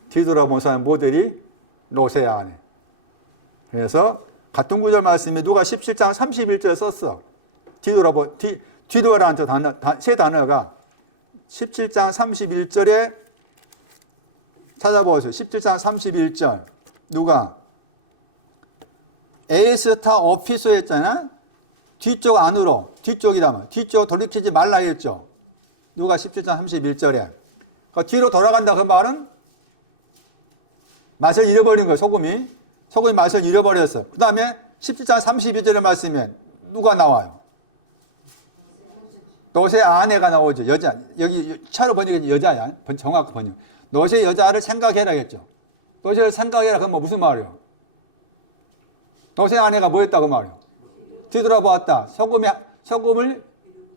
뒤돌아본 사람 모델이 노세아 안에. 그래서 같은 구절 말씀이 누가 17장 31절 썼어. 뒤돌아라는 세 단어가 17장 31절에 찾아보세요. 17장 31절. 누가? 에이스타 오피소 했잖아. 뒤쪽 안으로. 뒤쪽이라면. 뒤쪽 돌이키지 말라 했죠. 누가 17장 31절에. 그 뒤로 돌아간다 그 말은 맛을 잃어버린 거예요. 소금이 맛을 잃어버렸어. 그 다음에 17장 32절의 말씀에 누가 나와요? 노세 아내가 나오죠. 여자. 여기 차로 번역이 여자야. 정확한 번역. 노세 여자를 생각해라겠죠. 노세를 생각해라. 그건 뭐 무슨 말이에요? 노세 아내가 뭐 했다 그 말이에요? 뒤돌아보았다. 소금을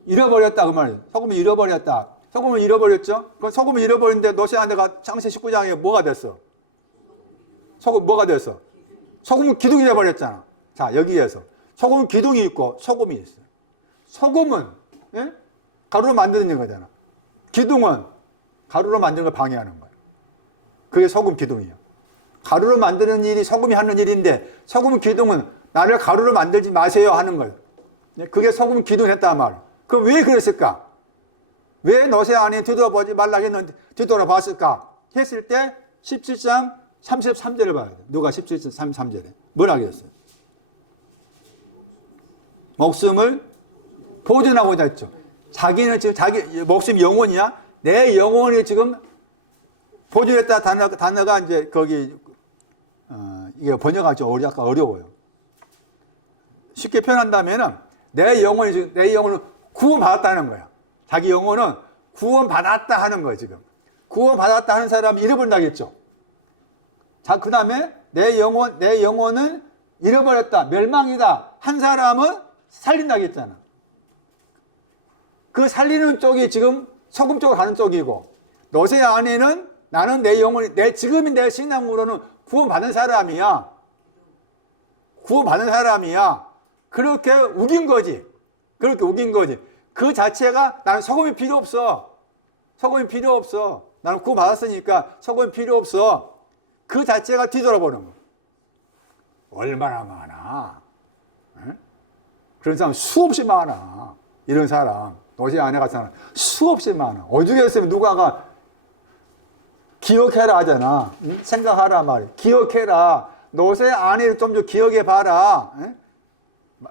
잃어버렸다 그 말이에요. 소금을 잃어버렸다. 소금을 잃어버렸죠? 그럼 소금을 잃어버린데 노세 아내가 창세 19장에 뭐가 됐어? 뭐가 됐어? 소금은 기둥이 돼버렸잖아. 자, 여기에서 소금은 기둥이 있고 소금이 있어요. 소금은 예? 가루로 만드는 거잖아. 기둥은 가루로 만드는 걸 방해하는 거예요. 그게 소금 기둥이에요. 가루로 만드는 일이 소금이 하는 일인데 소금 기둥은 나를 가루로 만들지 마세요 하는 거예요. 그게 소금 기둥했단 말이에요. 그럼 왜 그랬을까? 왜 노세 안에 뒤돌아보지 말라 했는데 뒤돌아봤을까? 했을 때 17장 33절을 봐야 돼. 누가 17장 33절에 뭐라 그랬어요? 목숨을 보존하고자 했죠. 자기는 지금 자기 목숨 영혼이야. 내 영혼이 지금 보존했다 단어가 이제 거기 이게 번역하기 좀 약간 어려워요. 쉽게 표현한다면은 내 영혼은 구원받았다는 거야. 자기 영혼은 구원받았다 하는 거예요, 지금. 구원받았다 하는 사람이 잃어버린다겠죠. 자, 그 다음에 내 영혼은 잃어버렸다, 멸망이다 한 사람은 살린다겠잖아. 그 살리는 쪽이 지금 소금 쪽으로 가는 쪽이고, 노세 안에는 나는 내 영혼이, 지금의 내 신앙으로는 구원받은 사람이야. 구원받은 사람이야. 그렇게 우긴 거지. 그 자체가 나는 소금이 필요 없어. 소금이 필요 없어. 나는 구원받았으니까 소금이 필요 없어. 그 자체가 뒤돌아보는 거. 얼마나 많아. 에? 그런 사람 수없이 많아. 이런 사람. 노세 안에 간 사람 수없이 많아. 어디겠으면 누가가 기억해라 하잖아. 응? 생각하라 말이야. 기억해라. 노세 안에 좀 더 기억해봐라. 에?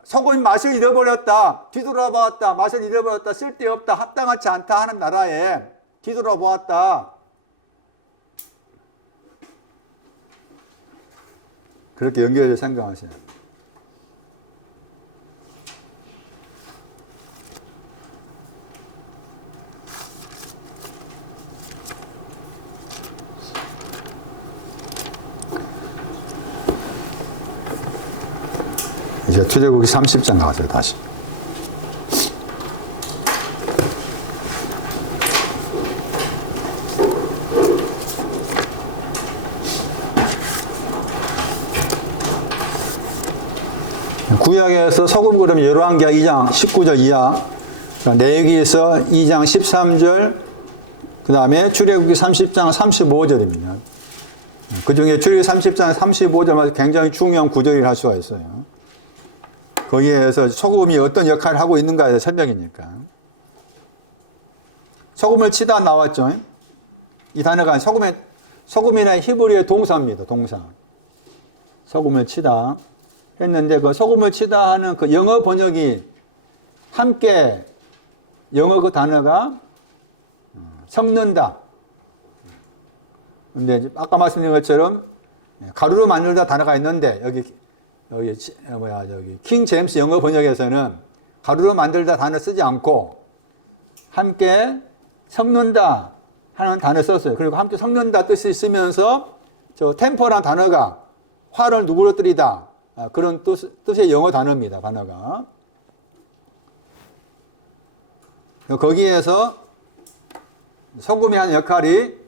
소금이 맛을 잃어버렸다. 뒤돌아보았다. 맛을 잃어버렸다. 쓸데없다. 합당하지 않다 하는 나라에 뒤돌아보았다. 그렇게 연결해서 생각하세요. 이제 출애굽기 30장 나가세요, 다시. 구약에서 소금 그러면 열왕기하 2장 19절 이하, 레위기에서 2장 13절, 그 다음에 출애굽기 30장 35절입니다. 그 중에 출애굽기 30장 35절마다 굉장히 중요한 구절이라 할 수가 있어요. 거기에서 소금이 어떤 역할을 하고 있는가에 대한 설명이니까. 소금을 치다 나왔죠. 이 단어가 소금이나 히브리어의 동사입니다. 동사. 소금을 치다 했는데 그 소금을 치다 하는 그 영어 번역이 함께 영어 그 단어가 섞는다. 근데 아까 말씀드린 것처럼 가루로 만들다 단어가 있는데 여기 킹 제임스 영어 번역에서는 가루로 만들다 단어 쓰지 않고 함께 섞는다 하는 단어 썼어요. 그리고 함께 섞는다 뜻이 있으면서 저 템퍼라는 단어가 화를 누그러뜨리다 그런 뜻의 영어 단어입니다. 단어가. 거기에서 소금이 하는 역할이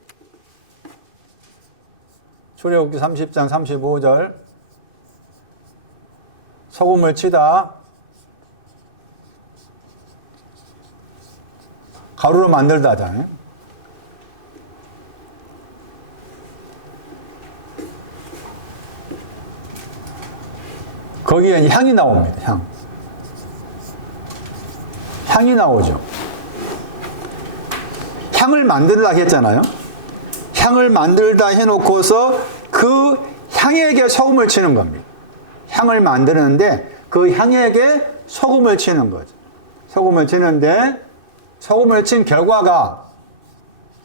출애굽기 30장 35절 소금을 치다. 가루로 만들다 하잖아요. 거기에 향이 나옵니다. 향. 향이 나오죠. 향을 만들다 했잖아요. 향을 만들다 해놓고서 그 향에게 소금을 치는 겁니다. 향을 만드는데 그 향에게 소금을 치는 거죠. 소금을 치는데 소금을 친 결과가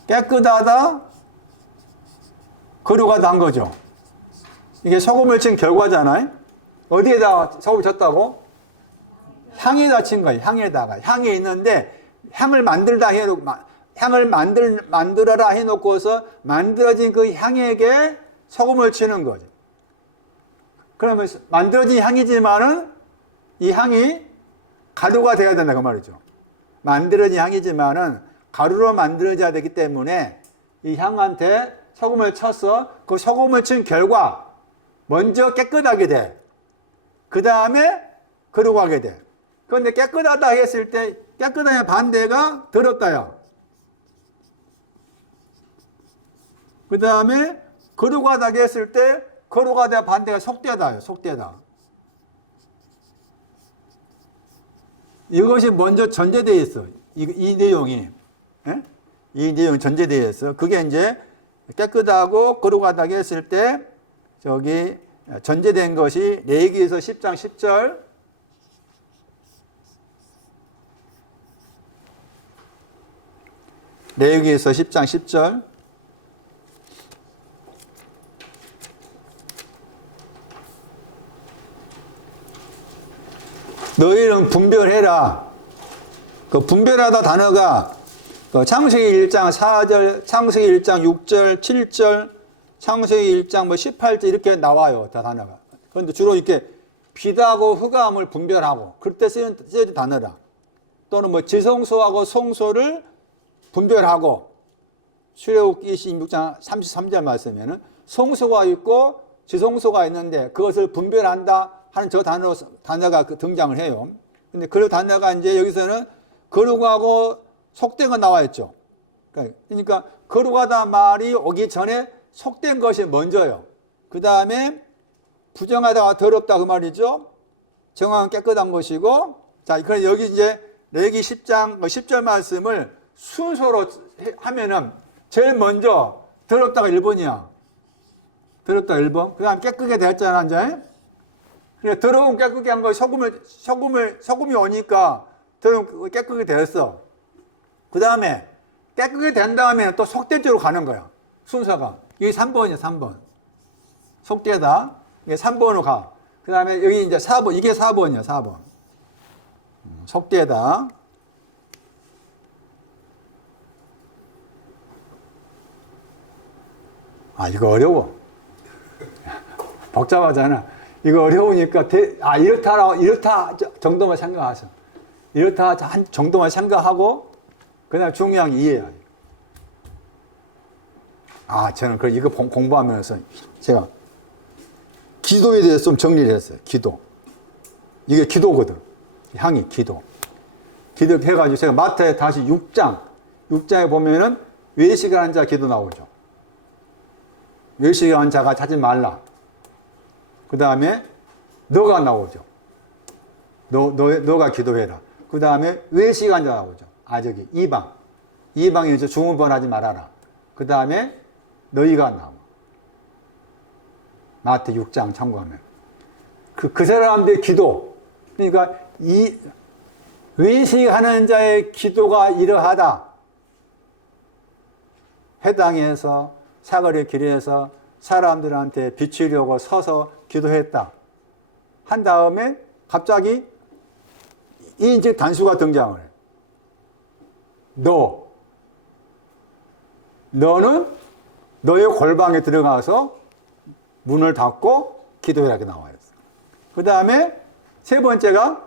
깨끗하다, 거룩하다 한 거죠. 이게 소금을 친 결과잖아요. 어디에다 소금을 쳤다고? 향에다 친 거예요. 향에다가. 향이 있는데 향을 만들다 해놓고 향을 만들어라 해놓고서 만들어진 그 향에게 소금을 치는 거죠. 그러면 만들어진 향이지만은 이 향이 가루가 되어야 된다 그 말이죠. 만들어진 향이지만은 가루로 만들어져야 되기 때문에 이 향한테 소금을 쳐서 그 소금을 친 결과 먼저 깨끗하게 돼. 그 다음에 거룩하게 돼. 그런데 깨끗하다 했을 때 깨끗함의 반대가 더럽다야. 그 다음에 거룩하다 했을 때 거룩하다 반대가 속되다요. 속되다. 이것이 먼저 전제되어 있어. 이 내용이. 예? 이 내용이 전제되어 있어. 그게 이제 깨끗하고 거룩하다 했을 때 저기 전제된 것이 레위기에서 10장 10절 레위기에서 10장 10절 너희는 분별해라. 그 분별하다 단어가 그 창세기 1장 4절, 창세기 1장 6절, 7절, 창세기 1장 뭐 18절 이렇게 나와요. 다 단어가. 그런데 주로 이렇게 비다하고 흑암을 분별하고 그럴 때 쓰여진 단어라. 또는 뭐 지성소하고 성소를 분별하고 출애굽기 26장 33절 말씀에는 성소가 있고 지성소가 있는데 그것을 분별한다 하는 저 단어가 등장을 해요. 근데 그 단어가 이제 여기서는 거룩하고 속된 거 나와 있죠. 그러니까 거룩하다 말이 오기 전에 속된 것이 먼저요. 그 다음에 부정하다가 더럽다 그 말이죠. 정확한 깨끗한 것이고, 자, 그럼 여기 이제 레위기 10장 10절 말씀을 순서로 하면은 제일 먼저 더럽다가 1번이야. 더럽다 1번. 그 다음 깨끗하게 되었잖아, 이제. 그래, 더러운 깨끗하게 한 거 소금이 오니까 더러운 깨끗하게 되었어. 그 다음에 깨끗하게 된 다음에 또 속된 쪽으로 가는 거야. 순서가. 이게 3번이야, 3번. 속되다. 이게 3번으로 가. 그 다음에 여기 이제 4번. 이게 4번이야, 4번. 속되다. 아, 이거 어려워. 복잡하잖아. 이거 어려우니까, 이렇다 정도만 생각하세요. 이렇다 한 정도만 생각하고, 그 다음에 중요한 게 이해야. 아, 저는 이거 공부하면서 제가 기도에 대해서 좀 정리를 했어요. 기도. 이게 기도거든. 향이 기도. 기도 해가지고 제가 마태에 다시 6장에 보면은 외식하는 자 기도 나오죠. 외식하는 자가 하지 말라. 그 다음에 너가 나오죠. 너가 기도해라. 그 다음에 외식하는 자 나오죠. 아, 저기 이방이 이제 중언부언하지 말아라. 그 다음에 너희가 나와. 마태 6장 참고하면. 그 사람들의 기도. 그러니까 이 외식하는 자의 기도가 이러하다. 회당에서 사거리 길에서 사람들한테 비추려고 서서 기도했다. 한 다음에 갑자기 이 이제 단수가 등장을 해. 너는 너의 골방에 들어가서 문을 닫고 기도해라 이렇게 나와요. 그 다음에 세 번째가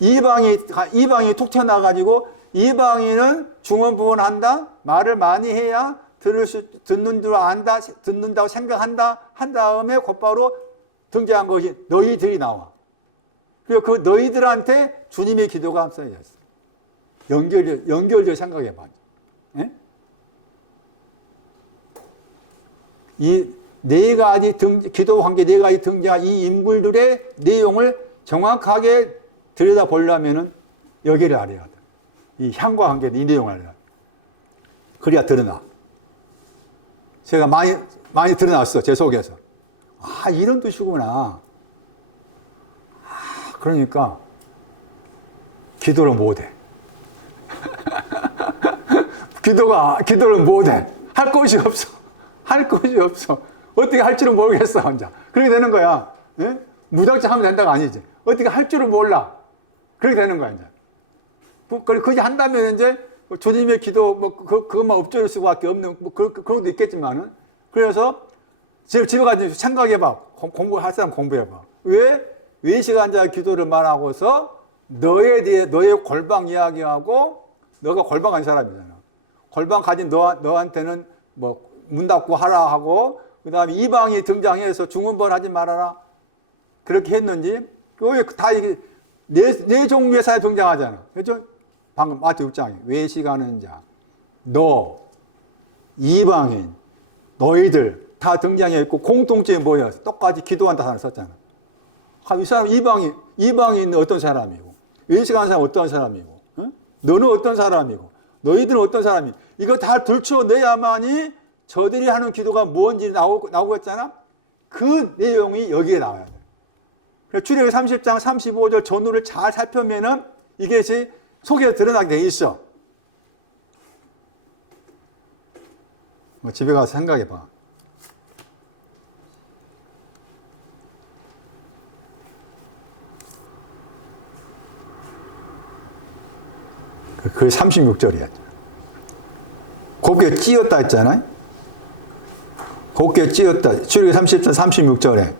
이방이 툭 튀어나와가지고 이방인은 중언부언한다. 말을 많이 해야 듣는 줄 안다. 듣는다고 생각한다. 한 다음에 곧바로 등장한 것이 너희들이 나와. 그리고 그 너희들한테 주님의 기도가 써졌어. 연결적 생각해봐. 예? 이 네 가지 기도 관계 네 가지 등장한 이 인물들의 내용을 정확하게 들여다보려면은 여기를 알아야 돼. 이 향과 관계 이 내용을 알아야 돼. 그래야 드러나. 제가 많이 드러났어. 제 속에서. 아, 이런 뜻이구나. 아, 그러니까 기도를 못해. 기도를 못해. 할 것이 없어. 할 것이 없어. 어떻게 할 줄은 모르겠어, 혼자. 그렇게 되는 거야. 예? 무작정 하면 된다가 아니지. 어떻게 할 줄은 몰라. 그렇게 되는 거야, 이제. 그렇게 한다면 이제 주님의 기도, 그것만 엎조릴 수밖에 없는, 그런 것도 있겠지만은. 그래서 집에 가서 생각해봐. 공부할 사람 공부해봐. 왜 시간자 기도를 말하고서 너의 골방 이야기하고 너가 골방 간 사람이잖아. 골방 가진 너한테는 문 닫고 하라 하고 그 다음에 이방이 등장해서 중언부언 하지 말아라. 그렇게 했는지, 왜 다 이게, 네 종류의 사회 등장하잖아. 그렇죠? 방금 마태 6장에. 외식하는 자, 너, 이방인, 너희들 다 등장해 있고 공통점이 뭐야? 똑같이 기도한다 사람 썼잖아. 이 사람 이방인 어떤 사람이고, 외식하는 사람 어떤 사람이고, 응? 너는 어떤 사람이고, 너희들은 어떤 사람이고, 이거 다 들춰내야만이 저들이 하는 기도가 뭔지 나오겠잖아? 그 내용이 여기에 나와야 돼. 출애굽기 30장 35절 전후를 잘 살펴면은 이것이 속에 드러나게 돼 있어. 집에 가서 생각해 봐. 그게 36절이야. 곱게 찧었다 했잖아요. 곱게 찧었다. 출애굽기 30장 36절에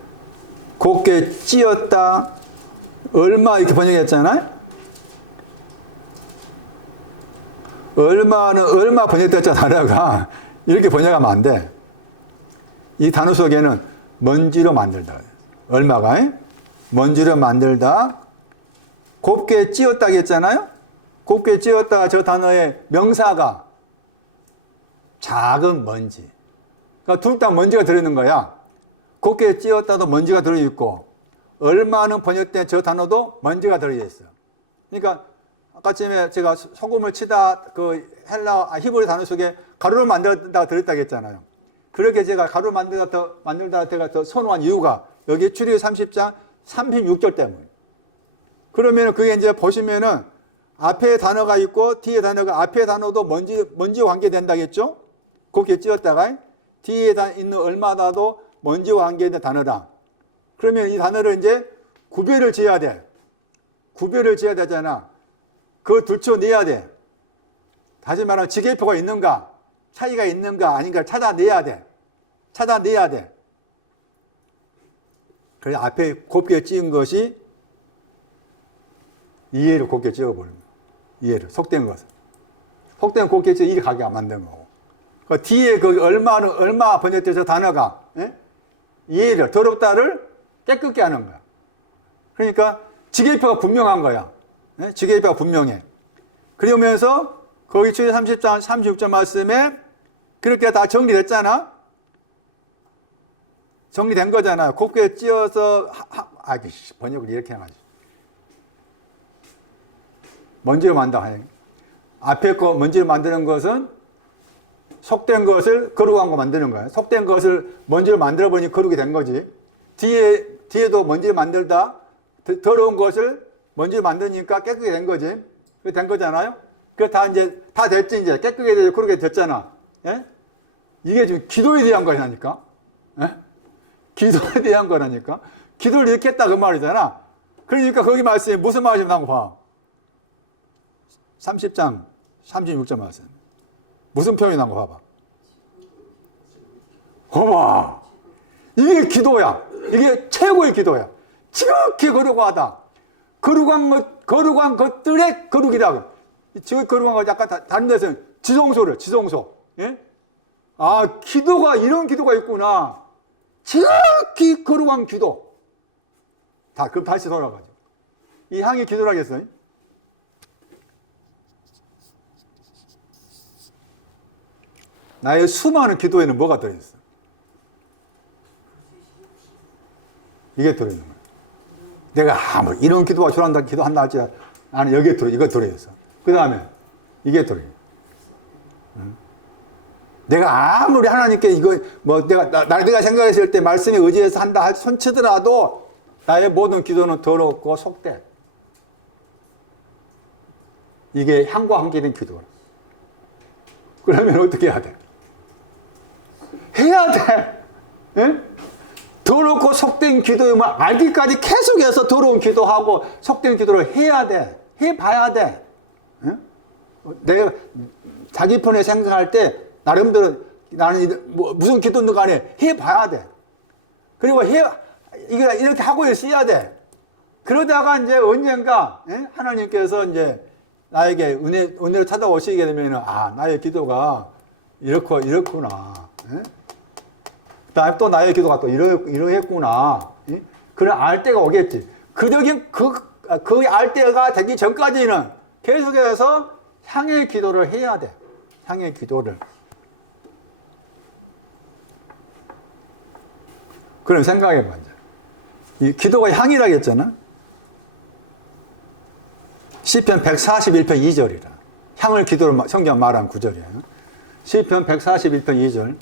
곱게 찧었다. 얼마 이렇게 번역했잖아요. 얼마 번역됐자 단어가 이렇게 번역하면 안 돼. 이 단어 속에는 먼지로 만들다. 얼마가 먼지로 만들다. 곱게 찧었다 했잖아요. 곱게 찧었다 저 단어의 명사가 작은 먼지. 그러니까 둘 다 먼지가 들어있는 거야. 곱게 찧었다도 먼지가 들어있고 얼마는 번역된 저 단어도 먼지가 들어있어. 그러니까 아까쯤에 제가 소금을 치다 그 히브리 단어 속에 가루를 만들다가 들었다고 했잖아요. 그렇게 제가 가루를 만들다가 제가 더 선호한 이유가 여기 출애굽기 30장 36절 때문에. 그러면 그게 이제 보시면은 앞에 단어가 있고 뒤에 단어가 앞에 단어도 먼지와 관계된다겠죠? 곱게 찧었다가 뒤에 있는 얼마다도 먼지와 관계된 단어다. 그러면 이 단어를 이제 구별을 지어야 돼. 구별을 지어야 되잖아. 그걸 들춰내야 돼. 다시 말하면 지계표가 있는가, 차이가 있는가 아닌가 찾아내야 돼. 찾아내야 돼. 그래서 앞에 곱게 찧은 것이 이해를 곱게 찧어버리는 거야. 이해를, 속된 것을. 속된 곱게 찧어 이해 가게 안 만든 거고. 그 뒤에 그 얼마 번역된 저 단어가, 이해를, 더럽다를 깨끗게 하는 거야. 그러니까 지계표가 분명한 거야. 지계표가 분명해. 그러면서 거기 출애굽기 30장 36절 말씀에 그렇게 다 정리됐잖아. 정리된 거잖아요. 곱게 찧어서 번역을 이렇게 해가지고 먼지를 만든다. 앞에 거 먼지를 만드는 것은 속된 것을 거룩한 거 만드는 거야. 속된 것을 먼지를 만들어 보니 거룩이 된 거지. 뒤에도 먼지를 만들다 더러운 것을 먼지를 만드니까 깨끗이 된 거지. 그게 된 거잖아요. 그 다 이제 다 됐지. 이제 깨끗하게 되고 거룩하게 됐잖아. 예? 이게 지금 기도에 대한 거라니까. 예? 기도에 대한 거라니까. 기도를 이렇게 했다 그 말이잖아. 그러니까 거기 말씀에 무슨 말씀이 나온 거 봐. 30장 36절 말씀. 무슨 표현이 나온 거 봐봐. 봐봐. 이게 기도야. 이게 최고의 기도야. 지극히 거룩하다. 거룩한 것들의 거룩이다. 지극히 거룩한 거 약간 다른 데서는 지성소. 예? 아, 기도가 이런 기도가 있구나. 지극히 거룩한 기도. 그럼 다시 돌아가죠. 이 향이 기도라겠어요? 나의 수많은 기도에는 뭐가 들어있어? 이게 들어있는 거야. 내가 뭐 이런 기도가 좋아한다 기도한다 하지 나는 여기에 이거 들어있어. 그 다음에 이게 들어있어. 내가 아무리 하나님께 이거 뭐 내가 생각했을 때 말씀에 의지해서 한다 손치더라도 나의 모든 기도는 더럽고 속돼. 이게 향과 함께 된 기도라. 그러면 어떻게 해야 돼? 해야 돼. 예? 더럽고 속된 기도이면 알기까지 계속해서 더러운 기도하고 속된 기도를 해야 돼. 해봐야 돼. 예? 내가 자기 편에 생각할 때 나름대로 나는 무슨 기도든 간에 해봐야 돼. 그리고 이렇게 하고 있어야 돼. 그러다가 이제 언젠가 하나님께서 이제 나에게 은혜를 찾아오시게 되면 나의 기도가 이렇구나. 그다음에 또 나의 기도가 또 이러했구나. 그래 알 때가 오겠지. 그 알 때가 되기 전까지는 계속해서 향의 기도를 해야 돼. 향의 기도를. 그럼 생각해봐. 이 기도가 향이라고 했잖아. 시편 141편 2절이라. 향을 기도로 성경 말한 구절이에요. 시편 141편 2절.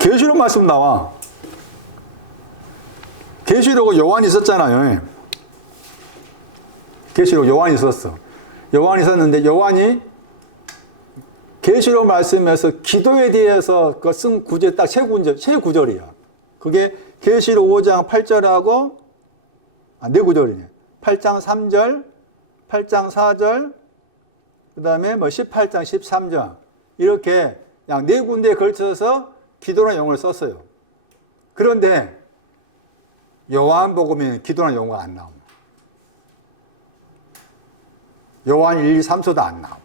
계시록 말씀 나와. 계시록은 요한이 있었잖아요. 계시록 요한이 있었어. 요한이 있었는데 요한이 계시록 말씀에서 기도에 대해서 쓴 구절 딱 세 구절이야. 그게 계시록 5장 8절하고 네 구절이네. 8장 3절, 8장 4절, 그다음에 18장 13장 이렇게 약 네 군데에 걸쳐서 기도라는 용어를 썼어요. 그런데 요한복음에는 기도라는 용어가 안 나옵니다. 요한 1, 2, 3서도 안 나오고.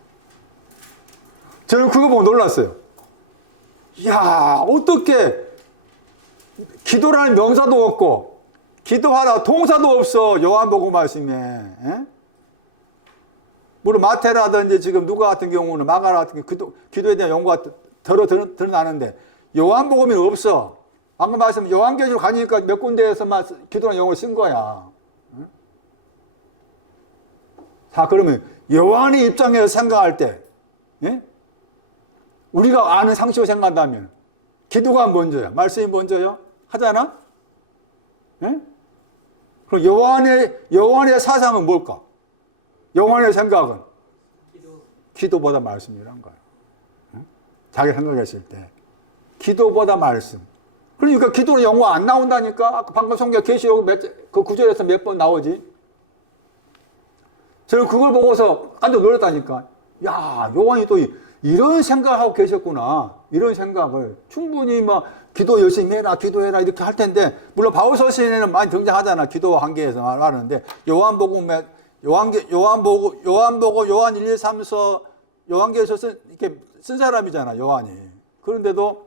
저는 그거 보고 놀랐어요. 이야, 어떻게 기도라는 명사도 없고 기도하다 동사도 없어. 요한복음 말씀에. 에? 물론 마태라든지 지금 누가 같은 경우는 마가라 같은 경우 기도에 대한 용어가 드러나는데 요한복음에는 없어. 방금 말씀 요한계시록 가니까 몇 군데에서만 기도라는 용어를 쓴 거야. 자, 그러면 요한의 입장에서 생각할 때 우리가 아는 상식으로 생각한다면 기도가 먼저야? 말씀이 먼저요? 하잖아? 예? 그럼 요한의 사상은 뭘까? 요한의 생각은? 기도보다 말씀이란 거야. 자기 생각했을 때. 기도보다 말씀. 그러니까 기도는 영어 안 나온다니까? 아까 방금 성경 계시록 그 구절에서 몇 번 나오지? 저는 그걸 보고서 깜짝 놀랐다니까. 야, 요한이 또 이런 생각을 하고 계셨구나. 이런 생각을. 충분히 기도 열심히 해라, 기도해라, 이렇게 할 텐데, 물론 바울서신에는 많이 등장하잖아. 기도와 관계에서 말하는데, 요한 1, 2, 3서, 요한계시록 이렇게 쓴 사람이잖아, 요한이. 그런데도,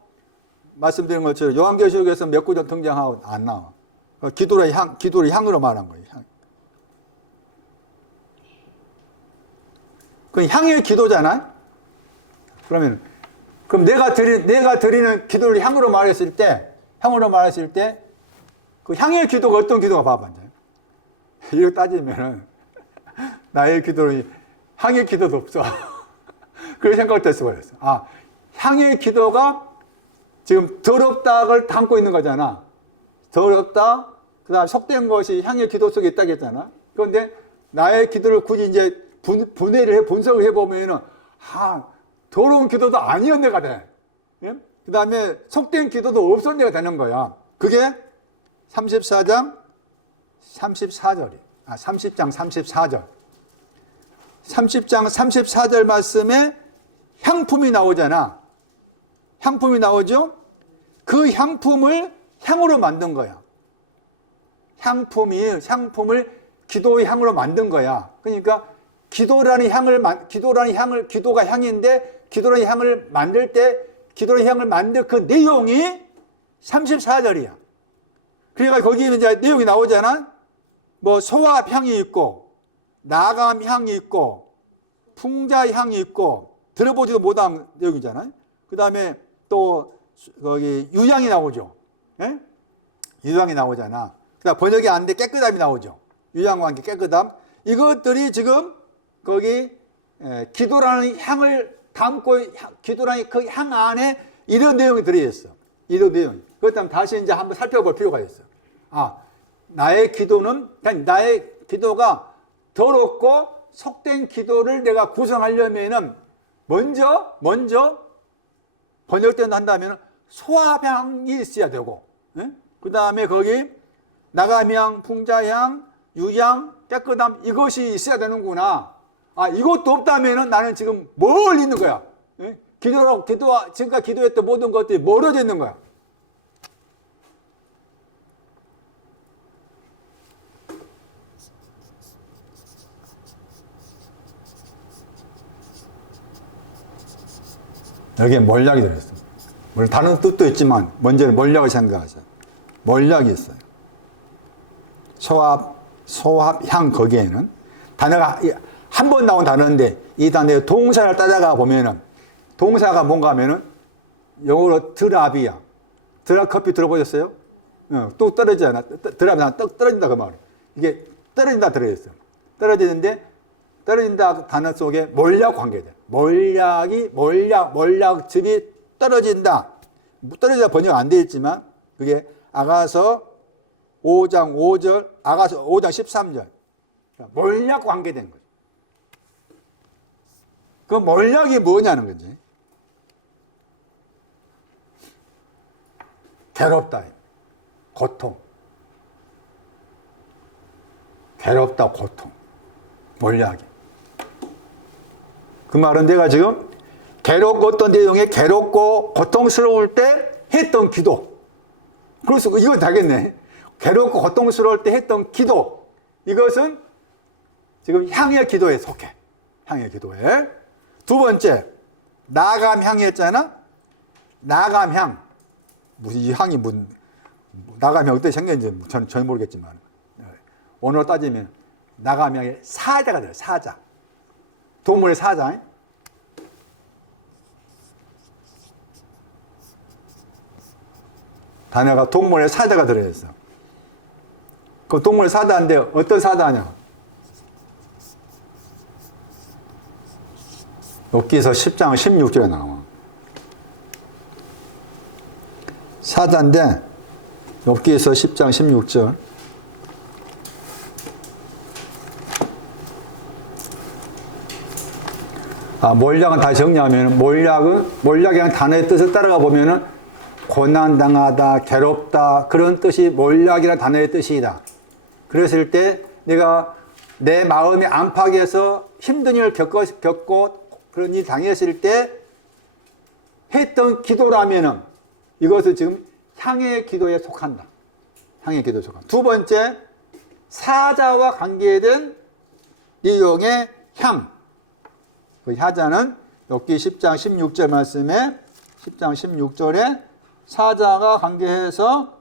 말씀드린 것처럼 요한계시록에서 몇 구절 등장하고 안 나와. 기도를 향으로 말한 거예요, 향. 그 향의 기도잖아? 그럼 내가 드리는 기도를 향으로 말했을 때, 그 향의 기도가 어떤 기도가 봐봐, 이제. 이거 따지면은, 나의 기도는 향의 기도도 없어. 그런 생각을 할 수가 있어. 향의 기도가 지금 더럽다를 담고 있는 거잖아. 더럽다, 그 다음 속된 것이 향의 기도 속에 있다고 했잖아. 그런데 나의 기도를 굳이 이제 분석을 해보면은, 더러운 기도도 아니었네가 돼. 예? 그 다음에 속된 기도도 없었네가 되는 거야. 그게 30장 34절. 30장 34절 말씀에 향품이 나오잖아. 향품이 나오죠? 그 향품을 향으로 만든 거야. 향품을 기도의 향으로 만든 거야. 그러니까 기도가 향인데 기도라는 향을 만들 그 내용이 34절이야. 그러니까 거기에 이제 내용이 나오잖아. 뭐 소합향이 있고, 나감향이 있고, 풍자향이 있고, 들어보지도 못한 내용이잖아요. 그 다음에 또 거기 유향이 나오죠. 예? 유향이 나오잖아. 그다음 번역이 안 돼 깨끗함이 나오죠. 유향과 함께 깨끗함. 이것들이 지금 거기 기도라는 향을 담고 기도라는 그 향 안에 이런 내용이 들어있어. 이런 내용. 그렇다면 다시 이제 한번 살펴볼 필요가 있어. 아, 나의 기도는 그냥 나의 기도가 더럽고 속된 기도를 내가 구성하려면은 먼저 번역된 한다면 소합향이 있어야 되고, 그 다음에 거기 나감향, 풍자향, 유향, 깨끗함 이것이 있어야 되는구나. 아, 이것도 없다면은 나는 지금 뭘 있는 거야? 지금까지 기도했던 모든 것들이 멀어져 있는 거야. 여기에 몰약이 들어있어. 물론 다른 뜻도 있지만 먼저 몰약을 생각하자. 몰약이 있어요. 소합향 거기에는 단어가 한 번 나온 단어인데 이 단어의 동사를 따라가 보면은 동사가 뭔가 하면은 영어로 드랍이야. 드랍 커피 들어보셨어요? 또 떨어지잖아. 드랍이 떡 떨어진다 그 말이에요. 이게 떨어진다 들어있어. 떨어지는데 떨어진다 단어 속에 몰약 관계돼. 몰약즙이 떨어진다. 떨어지다 번역 안 되어 있지만 그게 아가서 5장 5절, 아가서 5장 13절. 몰약 관계된 거죠. 그 몰약이 뭐냐는 거지. 괴롭다. 고통. 괴롭다, 고통. 몰약이. 그 말은 내가 지금 괴롭고 어떤 내용에 괴롭고 고통스러울 때 했던 기도. 그래서 이건 다겠네. 괴롭고 고통스러울 때 했던 기도. 이것은 지금 향의 기도에 속해. 향의 기도에. 두 번째, 나감향이 했잖아. 나감향. 무슨 이 향이 무슨 나감향 어떻게 생겼는지 전혀 모르겠지만 오늘 따지면 나감향의 사자가 돼요. 사자. 동물의 사자. 단어가 동물의 사자가 들어있어. 그 동물의 사자인데 어떤 사자냐? 욥기서 10장 16절에 나와. 사자인데 욥기서 10장 16절. 몰약은 다시 정리하면 몰약이라는 단어의 뜻을 따라가 보면은 고난당하다, 괴롭다 그런 뜻이 몰약이라는 단어의 뜻이다. 그랬을 때 내가 내 마음의 안팎에서 힘든 일을 겪고 그런 일 당했을 때 했던 기도라면은 이것은 지금 향의 기도에 속한다. 향의 기도에 속한다. 두 번째, 사자와 관계된 내용의 향. 그 사자는 욥기 10장 16절 말씀에 10장 16절에 사자가 관계해서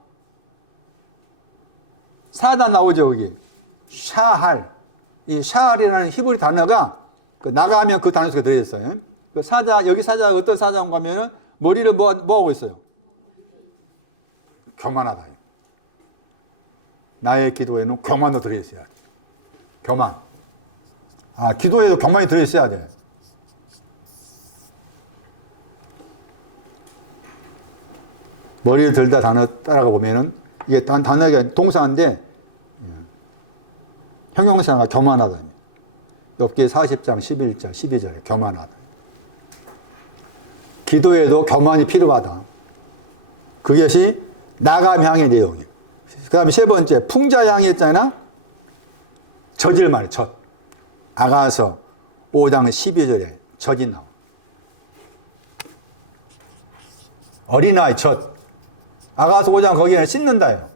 사자 나오죠, 여기. 샤할. 이 샤할이라는 히브리 단어가 나가면 그 단어 속에 들어있어요. 그 사자, 여기 사자가 어떤 사자인가 하면은 머리를 뭐 하고 있어요? 교만하다. 나의 기도에는 교만도 들어있어야 돼. 교만. 기도에도 교만이 들어있어야 돼. 머리를 들다 단어 따라가 보면은 이게 단어가 동사인데 형용사가 교만하다. 욥기 40장 11절 12절에 교만하다. 기도에도 교만이 필요하다. 그것이 나감향의 내용이에요. 그 다음에 세 번째 풍자향이 했잖아. 젖을 말해. 젖. 아가서 5장 12절에 젖이 나와. 어린아이 젖. 아가서 5장 거기에는 씻는다요.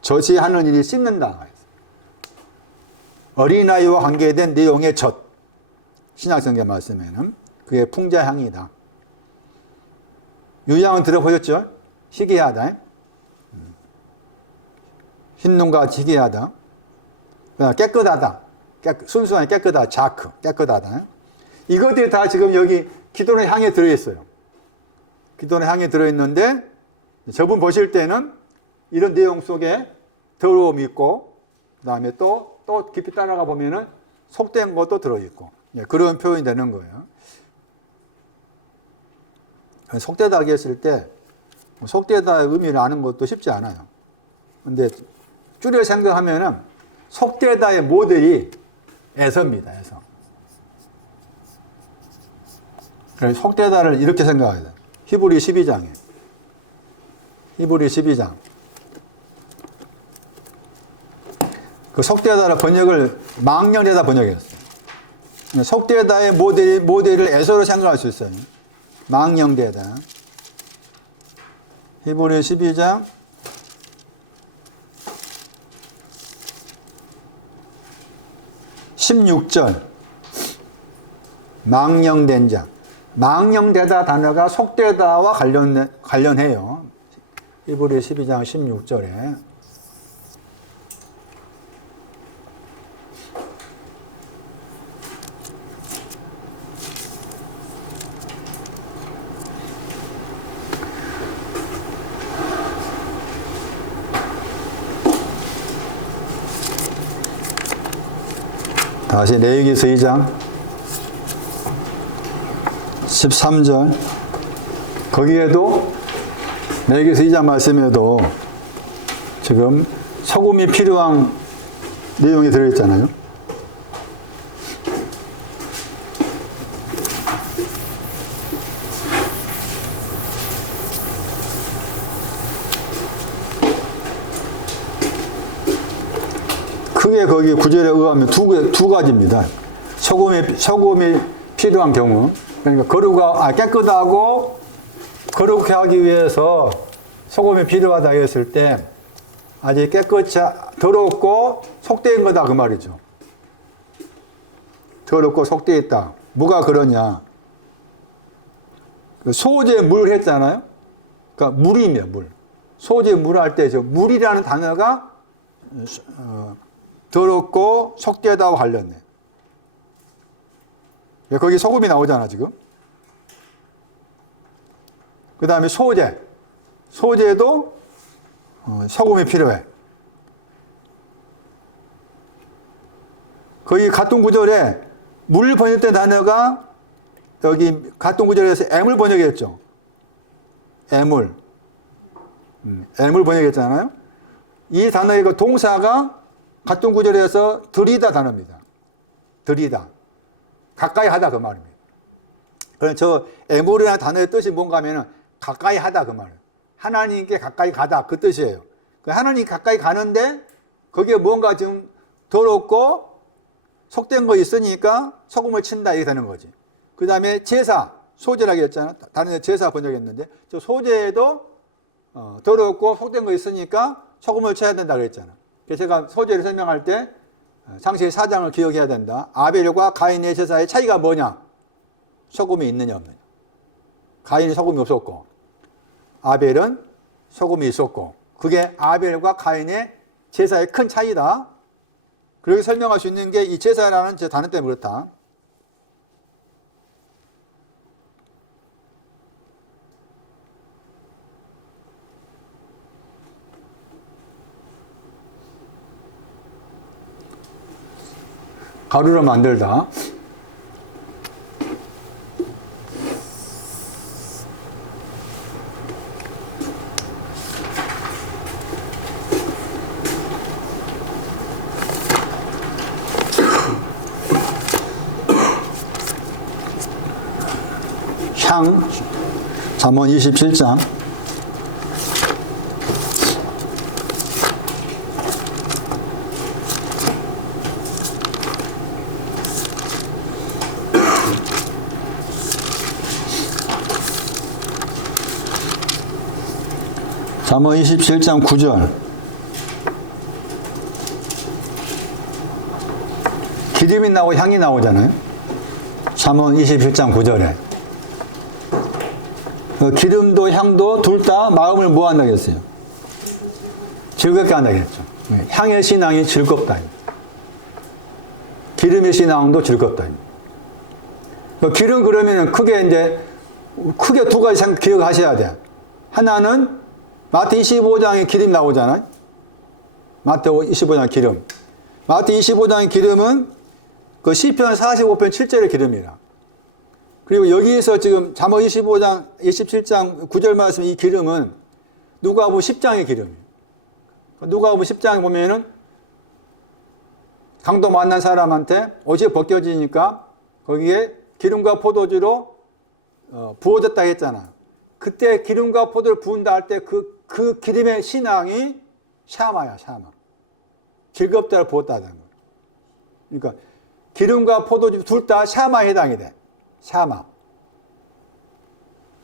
젖이 하는 일이 씻는다. 어린아이와 관계된 내용의 젖. 신약성경 말씀에는 그게 풍자향이다. 유향은 들어보셨죠? 희귀하다. 흰 눈과 같이 희귀하다. 그다음 깨끗하다. 순수하게 깨끗하다. 자크. 깨끗하다. 이것들이 다 지금 여기 기도의 향에 들어있어요. 기도의 향에 들어있는데 저분 보실 때는 이런 내용 속에 더러움이 있고 그 다음에 또 깊이 따라가 보면은 속된 것도 들어있고 그런 표현이 되는 거예요. 속되다 했을 때 속되다의 의미를 아는 것도 쉽지 않아요. 근데 줄여 생각하면은 속되다의 모델이 에서입니다. 에서. 그래서 속되다를 이렇게 생각해야 돼요. 히브리 12장에. 히브리 12장. 그 속되다를 번역을 망령되다 번역했어요. 속되다의 모델을 에서로 생각할 수 있어요. 망령되다. 히브리 12장 16절. 망령된 자. 망령되다 단어가 속되다와 관련해요. 히브리 12장 16절에. 다시 레위기서 2장 13절. 거기에도 레위기서 2장 말씀에도 지금 소금이 필요한 내용이 들어있잖아요. 크게 거기 구절에 의하면 두 가지입니다. 소금이 필요한 경우. 그러니까 깨끗하고 거룩하게 하기 위해서 소금이 필요하다 했을 때 아직 깨끗이 더럽고 속된 거다 그 말이죠. 더럽고 속되어 있다. 뭐가 그러냐. 소재 물 했잖아요. 그러니까 물이며 물. 소재 물 할 때 저 물이라는 단어가 더럽고 속되다와 관련돼. 거기 소금이 나오잖아 지금. 그 다음에 소재. 소재도 소금이 필요해. 거기 같은 구절에 물 번역된 단어가 여기 같은 구절에서 애물 번역했죠. 애물. 애물 번역했잖아요. 이 단어의 그 동사가 같은 구절에서 들이다 단어입니다. 들이다. 가까이 하다 그 말입니다. 그래서 저 애물이라는 단어의 뜻이 뭔가 하면은 가까이 하다 그 말이에요. 하나님께 가까이 가다 그 뜻이에요. 하나님 가까이 가는데 거기에 뭔가 좀 더럽고 속된 거 있으니까 소금을 친다 이렇게 되는 거지. 그 다음에 제사, 소재라고 했잖아. 다른 데 제사 번역했는데 저 소재에도 더럽고 속된 거 있으니까 소금을 쳐야 된다 그랬잖아. 그래서 제가 소재를 설명할 때 창세기 4장을 기억해야 된다. 아벨과 가인의 제사의 차이가 뭐냐? 소금이 있느냐 없느냐. 가인이 소금이 없었고 아벨은 소금이 있었고 그게 아벨과 가인의 제사의 큰 차이다. 그렇게 설명할 수 있는 게 이 제사라는 제 단어 때문에 그렇다. 가루로 만들다. 향, 잠언 27장. 잠언 27장 9절. 기름이 나오고 향이 나오잖아요. 잠언 27장 9절에. 기름도 향도 둘 다 마음을 뭐 한다고 했어요? 즐겁게 한다고 했죠. 향의 신앙이 즐겁다. 기름의 신앙도 즐겁다. 기름 그러면은 크게 두 가지 기억하셔야 돼. 하나는 마태 25장에 기름 나오잖아요. 마태 25장 기름. 마태 25장의 기름은 그 시편 45편 7절의 기름이라. 그리고 여기에서 지금 잠언 25장, 27장 9절 말씀 이 기름은 누가복음 10장의 기름이에요. 누가복음 10장에 보면은 강도 만난 사람한테 옷이 벗겨지니까 거기에 기름과 포도주로 부어졌다 했잖아요. 그때 기름과 포도를 부은다 할 때 그 기름의 신앙이 샤마야, 샤마. 즐겁다를 부었다는 거예요. 그러니까 기름과 포도주 둘 다 샤마에 해당이 돼. 샤마.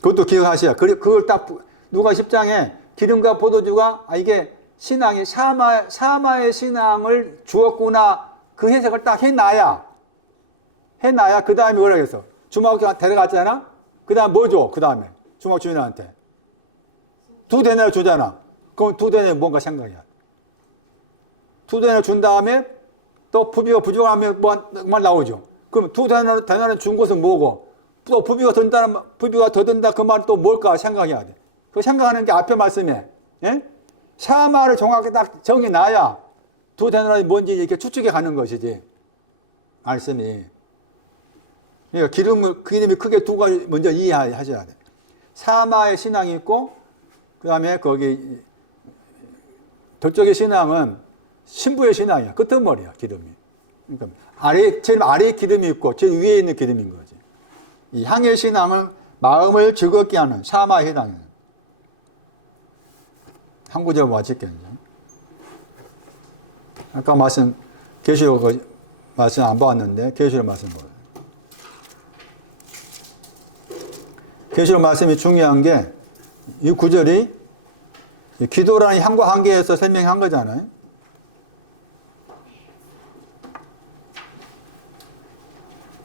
그것도 기억하셔야. 그걸 딱 누가 10장에 기름과 포도주가 이게 신앙이 샤마의 신앙을 주었구나. 그 해석을 딱 해놔야 그 다음에 뭐라 그랬어? 주막에 데려갔잖아? 그 다음에 뭐 줘? 그 다음에 주막 주인한테 2데나리 주잖아. 그럼 2데나리 뭔가 생각이야. 2데나리 준 다음에 또 부비가 부족하면 뭐 나오죠. 그럼 2데나리 준 것은 뭐고? 또 부비가 더 든다 그 말은 또 뭘까 생각해야 돼. 그 생각하는 게 앞에 말씀에 예? 샤마를 정확하게 딱 정해놔야 2데나리 뭔지 이렇게 추측해 가는 것이지. 말씀이. 그러니까 기름이 크게 두 가지 먼저 이해하셔야 돼. 샤마의 신앙이 있고 그 다음에 거기 저쪽의 신앙은 신부의 신앙이야. 끄트머리야 기름이. 그러니까 제일 아래에 기름이 있고 제일 위에 있는 기름인 거지. 이 향의 신앙은 마음을 즐겁게 하는 샤마에 해당해요. 한 구절 맞췄겠네요. 아까 말씀 계시록 말씀 안 봤는데 계시록 말씀 보여요. 계시록 말씀이 중요한 게 이 구절이 기도라는 향과 관계에서 설명한 거잖아요.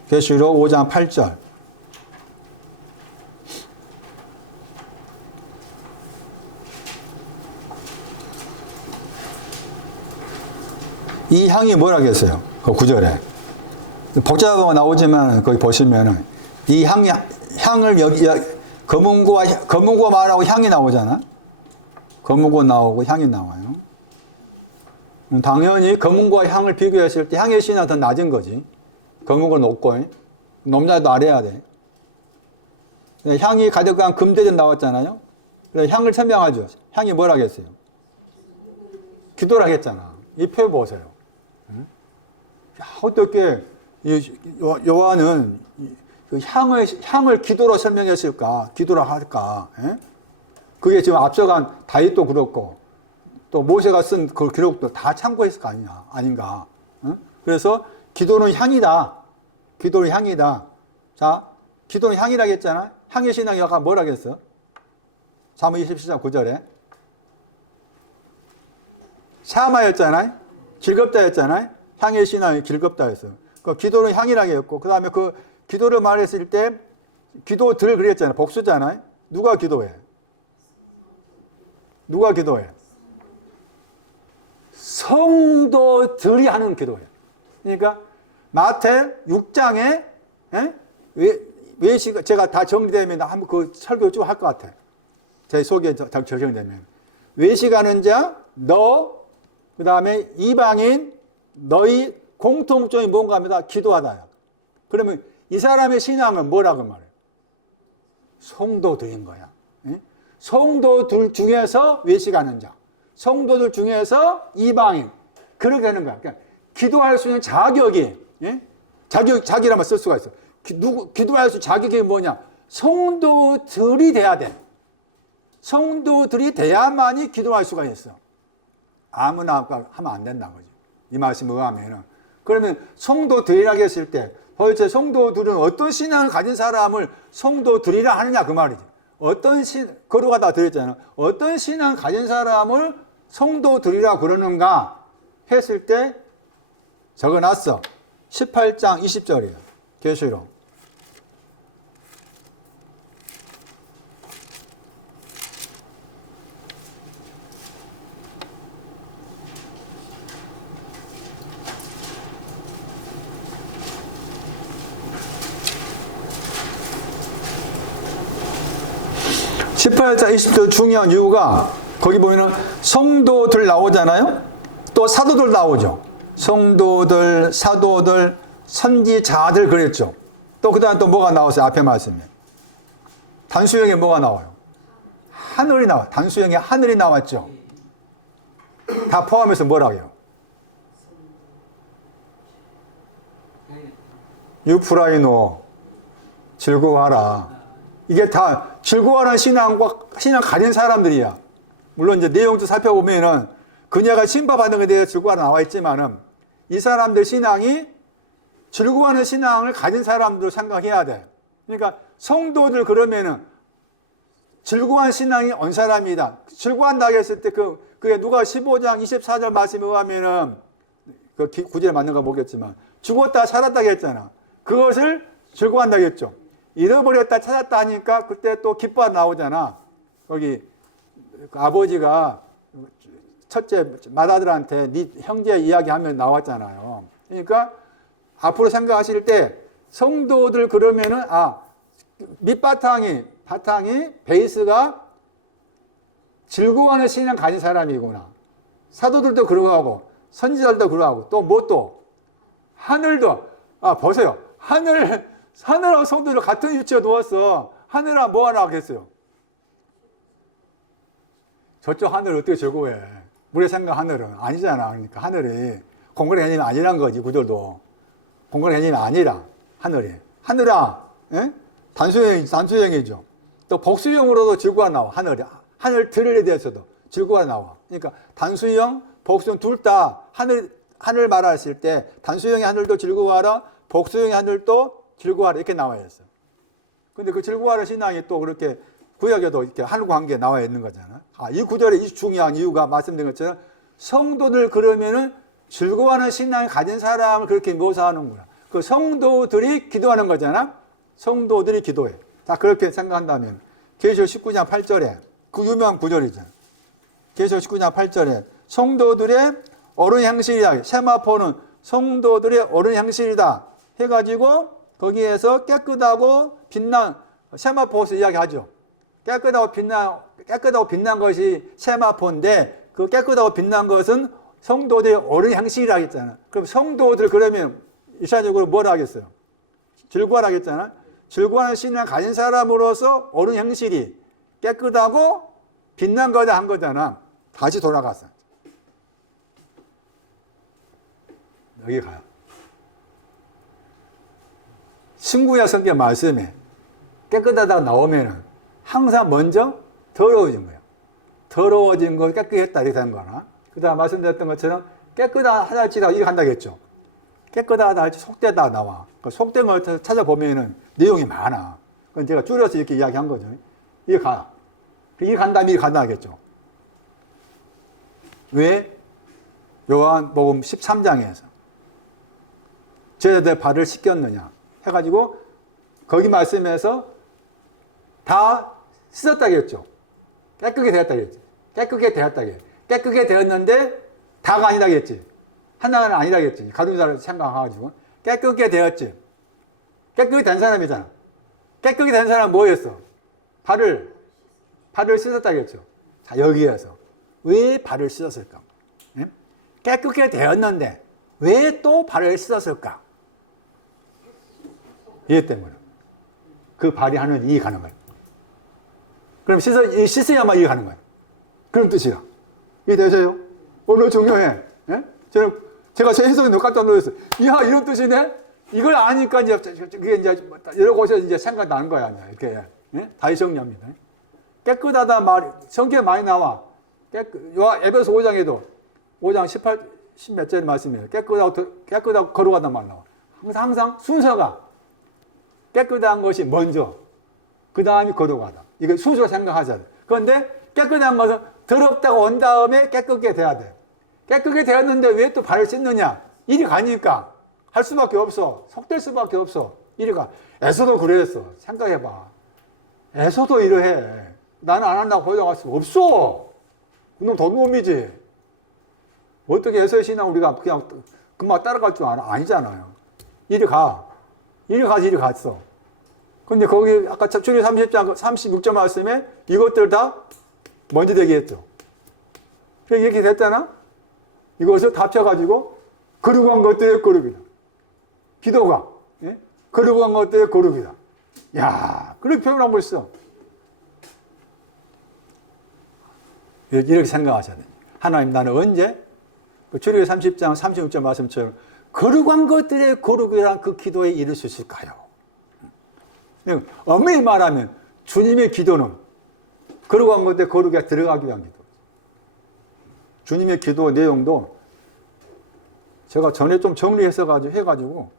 계시록 5장 8절. 이 향이 뭐라겠어요? 그 구절에. 복잡하게 나오지만 거기 보시면은 이 향을 여기 검은고 말하고 향이 나오잖아. 검은고 나오고 향이 나와요. 당연히 검은고와 향을 비교했을 때 향의 신은 더 낮은 거지. 검은고 높고 높냐도 아래야 돼. 향이 가득한 금대전 나왔잖아요. 그래서 향을 설명하죠. 향이 뭐라겠어요? 기도라겠잖아. 이 표 보세요. 어떻게 요한은 그 향을 기도로 설명했을까? 기도로 할까? 예? 그게 지금 앞서간 다윗도 그렇고 또 모세가 쓴 그 기록도 다 참고했을 거 아닌가? 그래서 기도는 향이다. 기도는 향이다. 자, 기도는 향이라고 했잖아. 향의 신앙이 아까 뭐라고 했어? 잠언 27장 9절에 샤마였잖아요. 즐겁다 했잖아요. 향의 신앙이 즐겁다 했어. 그 기도는 향이라고 했고 그 다음에 그 기도를 말했을 때 기도들 그랬잖아요. 복수잖아요. 누가 기도해? 누가 기도해? 성도들이 하는 기도예요. 그러니까 마태 6장에 외식 제가 다 정리되면 한번 그 설교 좀 할 것 같아. 제 속에 정리되면 외식하는 자, 너, 그 다음에 이방인, 너희 공통점이 뭔가 합니다. 기도하다요. 그러면 이 사람의 신앙은 뭐라고 말해요? 성도들인 거야. 성도들 중에서 외식하는 자, 성도들 중에서 이방인, 그렇게 되는 거야. 그러니까 기도할 수 있는 자격이, 자기라면 쓸 수가 있어. 기도할 수 있는 자격이 뭐냐? 성도들이 돼야 돼. 성도들이 돼야만이 기도할 수가 있어. 아무나 하면 안 된다는 거죠. 이 말씀에 의하면은. 그러면 성도들이라고 했을 때 도대체 성도들은 어떤 신앙을 가진 사람을 성도들이라 하느냐 그 말이지. 거루가 다 들었잖아. 어떤 신앙을 가진 사람을 성도들이라 그러는가 했을 때 적어놨어. 18장 20절이에요. 계시록. 18장 20절 중요한 이유가 거기 보면은 성도들 나오잖아요. 또 사도들 나오죠. 성도들, 사도들, 선지자들 그랬죠. 또 그다음 또 뭐가 나왔어요? 앞에 말씀에. 단수형에 뭐가 나와요? 하늘이 나와. 단수형에 하늘이 나왔죠. 다 포함해서 뭐라고 해요? 유프라이노 즐거워하라. 이게 다 즐거워하는 신앙 가진 사람들이야. 물론 이제 내용도 살펴보면은 그녀가 심판받는 것에 대해 즐거워하라 나와 있지만은 이 사람들 신앙이 즐거워하는 신앙을 가진 사람들로 생각해야 돼. 그러니까 성도들 그러면은 즐거워한 신앙이 온 사람이다. 즐거워한다고 했을 때 그게 누가 15장 24절 말씀에 의하면은 그 구절에 맞는 거 보겠지만 죽었다 살았다고 했잖아. 그것을 즐거워한다고 했죠. 잃어버렸다 찾았다 하니까 그때 또 기뻐 나오잖아. 거기 그 아버지가 첫째 맏아들한테 네 형제 이야기하면 나왔잖아요. 그러니까 앞으로 생각하실 때 성도들 그러면은 밑바탕이 베이스가 즐거워하는 신앙 가진 사람이구나. 사도들도 그러고 선지자들도 그러고 또 하늘도 보세요. 하늘하고 성도를 같은 위치에 놓았어. 하늘하고 뭐 하나 하겠어요? 저쪽 하늘 어떻게 즐거워해? 우리 생각 하늘은 아니잖아. 그러니까 하늘이 공간의 개념이 아니란 거지. 구절도 공간의 개념이 아니라 하늘아 단수형이죠. 또 복수형으로도 즐거워 나와. 하늘들에 대해서도 즐거워 나와. 그러니까 단수형, 복수형 둘 다 하늘 말했을 때 단수형의 하늘도 즐거워하라, 복수형의 하늘도 즐거워하라 이렇게 나와 있어. 근데 그 즐거워하는 신앙이 또 그렇게 구약에도 이렇게 하늘과 관계에 나와 있는 거잖아. 이 구절에 이 중요한 이유가 말씀드린 것처럼 성도들 그러면은 즐거워하는 신앙을 가진 사람을 그렇게 묘사하는구나. 그 성도들이 기도하는 거잖아. 성도들이 기도해. 자, 그렇게 생각한다면 계시록 19장 8절에 그 유명한 구절이잖아. 계시록 19장 8절에 성도들의 어른 향실이다. 세마포는 성도들의 어른 향실이다. 해가지고 거기에서 깨끗하고 빛난 세마포에서 이야기하죠. 깨끗하고 빛난 것이 세마포인데 그 깨끗하고 빛난 것은 성도들의 어른 향실이라고 했잖아. 그럼 성도들 그러면 일차적으로 뭘 하겠어요? 즐거워하라 했잖아. 즐거워하는 신앙을 가진 사람으로서 어른 향실이 깨끗하고 빛난 거다 한 거잖아. 다시 돌아갔어. 여기 가요. 신구약 성경 말씀에 깨끗하다가 나오면은 항상 먼저 더러워진 거예요. 더러워진 거 깨끗했다 이렇게 된 거나. 그 다음 말씀드렸던 것처럼 깨끗하다 할지라고 이렇게 한다고 했죠. 깨끗하다 할지 속되다 나와. 그 속된 걸 찾아보면은 내용이 많아. 그건 제가 줄여서 이렇게 이야기한 거죠. 이게 가. 이게 간 다음에 이게 간다 하겠죠. 왜? 요한복음 13장에서 제자들 발을 씻겼느냐 해가지고 거기 말씀에서 다 씻었다고 했죠. 깨끗게 되었다고 했지. 깨끗게 되었다고 했지. 깨끗게 되었는데 다가 아니라고 했지. 하나는 아니라고 했지. 가룟자를 생각해가지고 깨끗게 되었지. 깨끗게 된 사람이잖아. 깨끗게 된 사람은 뭐였어? 발을 씻었다고 했죠. 자, 여기에서 왜 발을 씻었을까? 네? 깨끗게 되었는데 왜 또 발을 씻었을까? 이해 때문에. 그 발이 하는 이익 하는 거예요. 그럼 씻어야만 이익 하는 거예요. 그런 뜻이야. 이해되세요? 오늘 중요해. 예? 제가 제 해석이 너무 깜짝 놀랐어요. 이야, 이런 뜻이네? 이걸 아니까 이제, 그게 이제 여러 곳에서 이제 생각나는 거야. 이렇게. 예? 다시 정리합니다. 깨끗하다 말이, 성경에 많이 나와. 에베소 5장에도, 5장 10몇 절 말씀이에요. 깨끗하고 거룩하단 말 나와. 항상 순서가 깨끗한 것이 먼저, 그 다음이 거룩하다. 이게 순서로 생각하잖아. 그런데 깨끗한 것은 더럽다고 온 다음에 깨끗게 돼야 돼. 깨끗게 되었는데 왜 또 발을 씻느냐? 이리 가니까 할 수밖에 없어. 속될 수밖에 없어. 이리 가. 에서도 그랬어. 생각해봐. 에서도 이러해. 나는 안 한다고 보여갈 수 없어. 그놈 도둑놈이지. 어떻게 에서의 신앙 우리가 그냥 금방 따라갈 줄 알아? 아니잖아요. 이리 가. 이리 가서 이리 갔어. 근데 거기 아까 출애굽기 30장 36절 말씀에 이것들 다 먼저 되게 했죠. 이렇게 됐잖아. 이것을 다 합쳐가지고 거룩한 것들의 거룩이다. 기도가 거룩한 것들의 거룩이다. 야, 그렇게 표현하고 있어. 이렇게 생각하셔야 돼요. 하나님, 나는 언제 출애굽기 30장 36절 말씀처럼 거룩한 것들의 거룩이란 그 기도에 이를 수 있을까요? 엄밀히 말하면 주님의 기도는 거룩한 것들의 거룩에 들어가기 위한 기도. 주님의 기도 내용도 제가 전에 좀 해가지고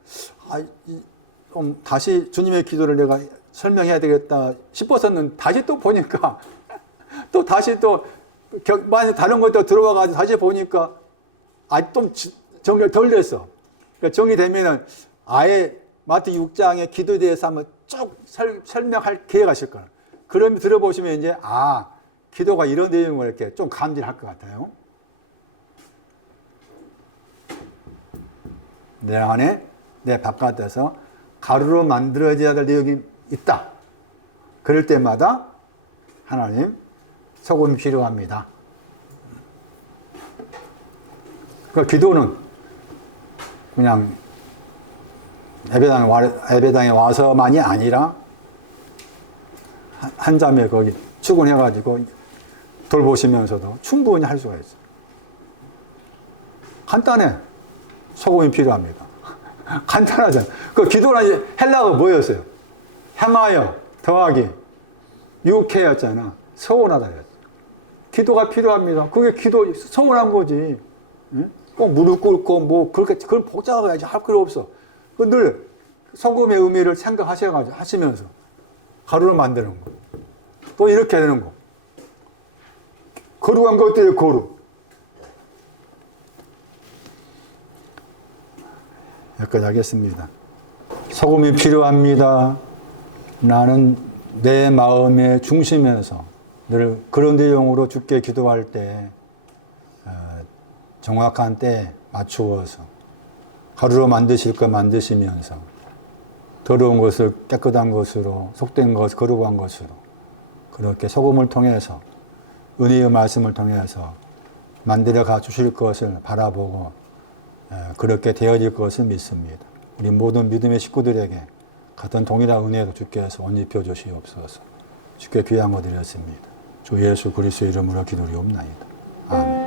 좀 다시 주님의 기도를 내가 설명해야 되겠다 싶었었는데 다시 또 보니까 또 다시 또 많이 다른 것도 들어와가지고 다시 보니까 좀 정리가 덜 됐어. 그러니까 정리되면은 아예 마태 6장의 기도에 대해서 한번 쭉 설명할 기회가 있을 거예요. 그러면 들어보시면 이제 기도가 이런 내용을 이렇게 좀 감지를 할 것 같아요. 내 안에 내 바깥에서 가루로 만들어져야 될 내용이 있다. 그럴 때마다 하나님 소금이 필요합니다. 그 기도는 그냥 예배당에 와서만이 아니라 한 자매 거기 출근해가지고 돌보시면서도 충분히 할 수가 있어요. 간단해. 소금이 필요합니다. 간단하잖아. 그 기도는 헬라어가 뭐였어요? 향하여, 더하기, 유쾌였잖아. 서운하다. 기도가 필요합니다. 그게 기도, 서운한 거지. 꼭 무릎 꿇고, 뭐, 그걸 복잡하게 할 필요 없어. 늘 소금의 의미를 생각하셔가지고, 하시면서 가루를 만드는 거. 또 이렇게 되는 거. 거룩한 것들의 거룩. 여기까지 하겠습니다. 소금이 필요합니다. 나는 내 마음의 중심에서 늘 그런 내용으로 주께 기도할 때 정확한 때에 맞추어서 가루로 만드실 것 만드시면서 더러운 것을 깨끗한 것으로, 속된 것, 거룩한 것으로 그렇게 소금을 통해서 은혜의 말씀을 통해서 만들어 가 주실 것을 바라보고 그렇게 되어질 것을 믿습니다. 우리 모든 믿음의 식구들에게 같은 동일한 은혜로 주께서 옷 입혀 주시옵소서. 주께 귀한 거 드렸습니다. 주 예수 그리스도의 이름으로 기도리옵나이다. 아멘.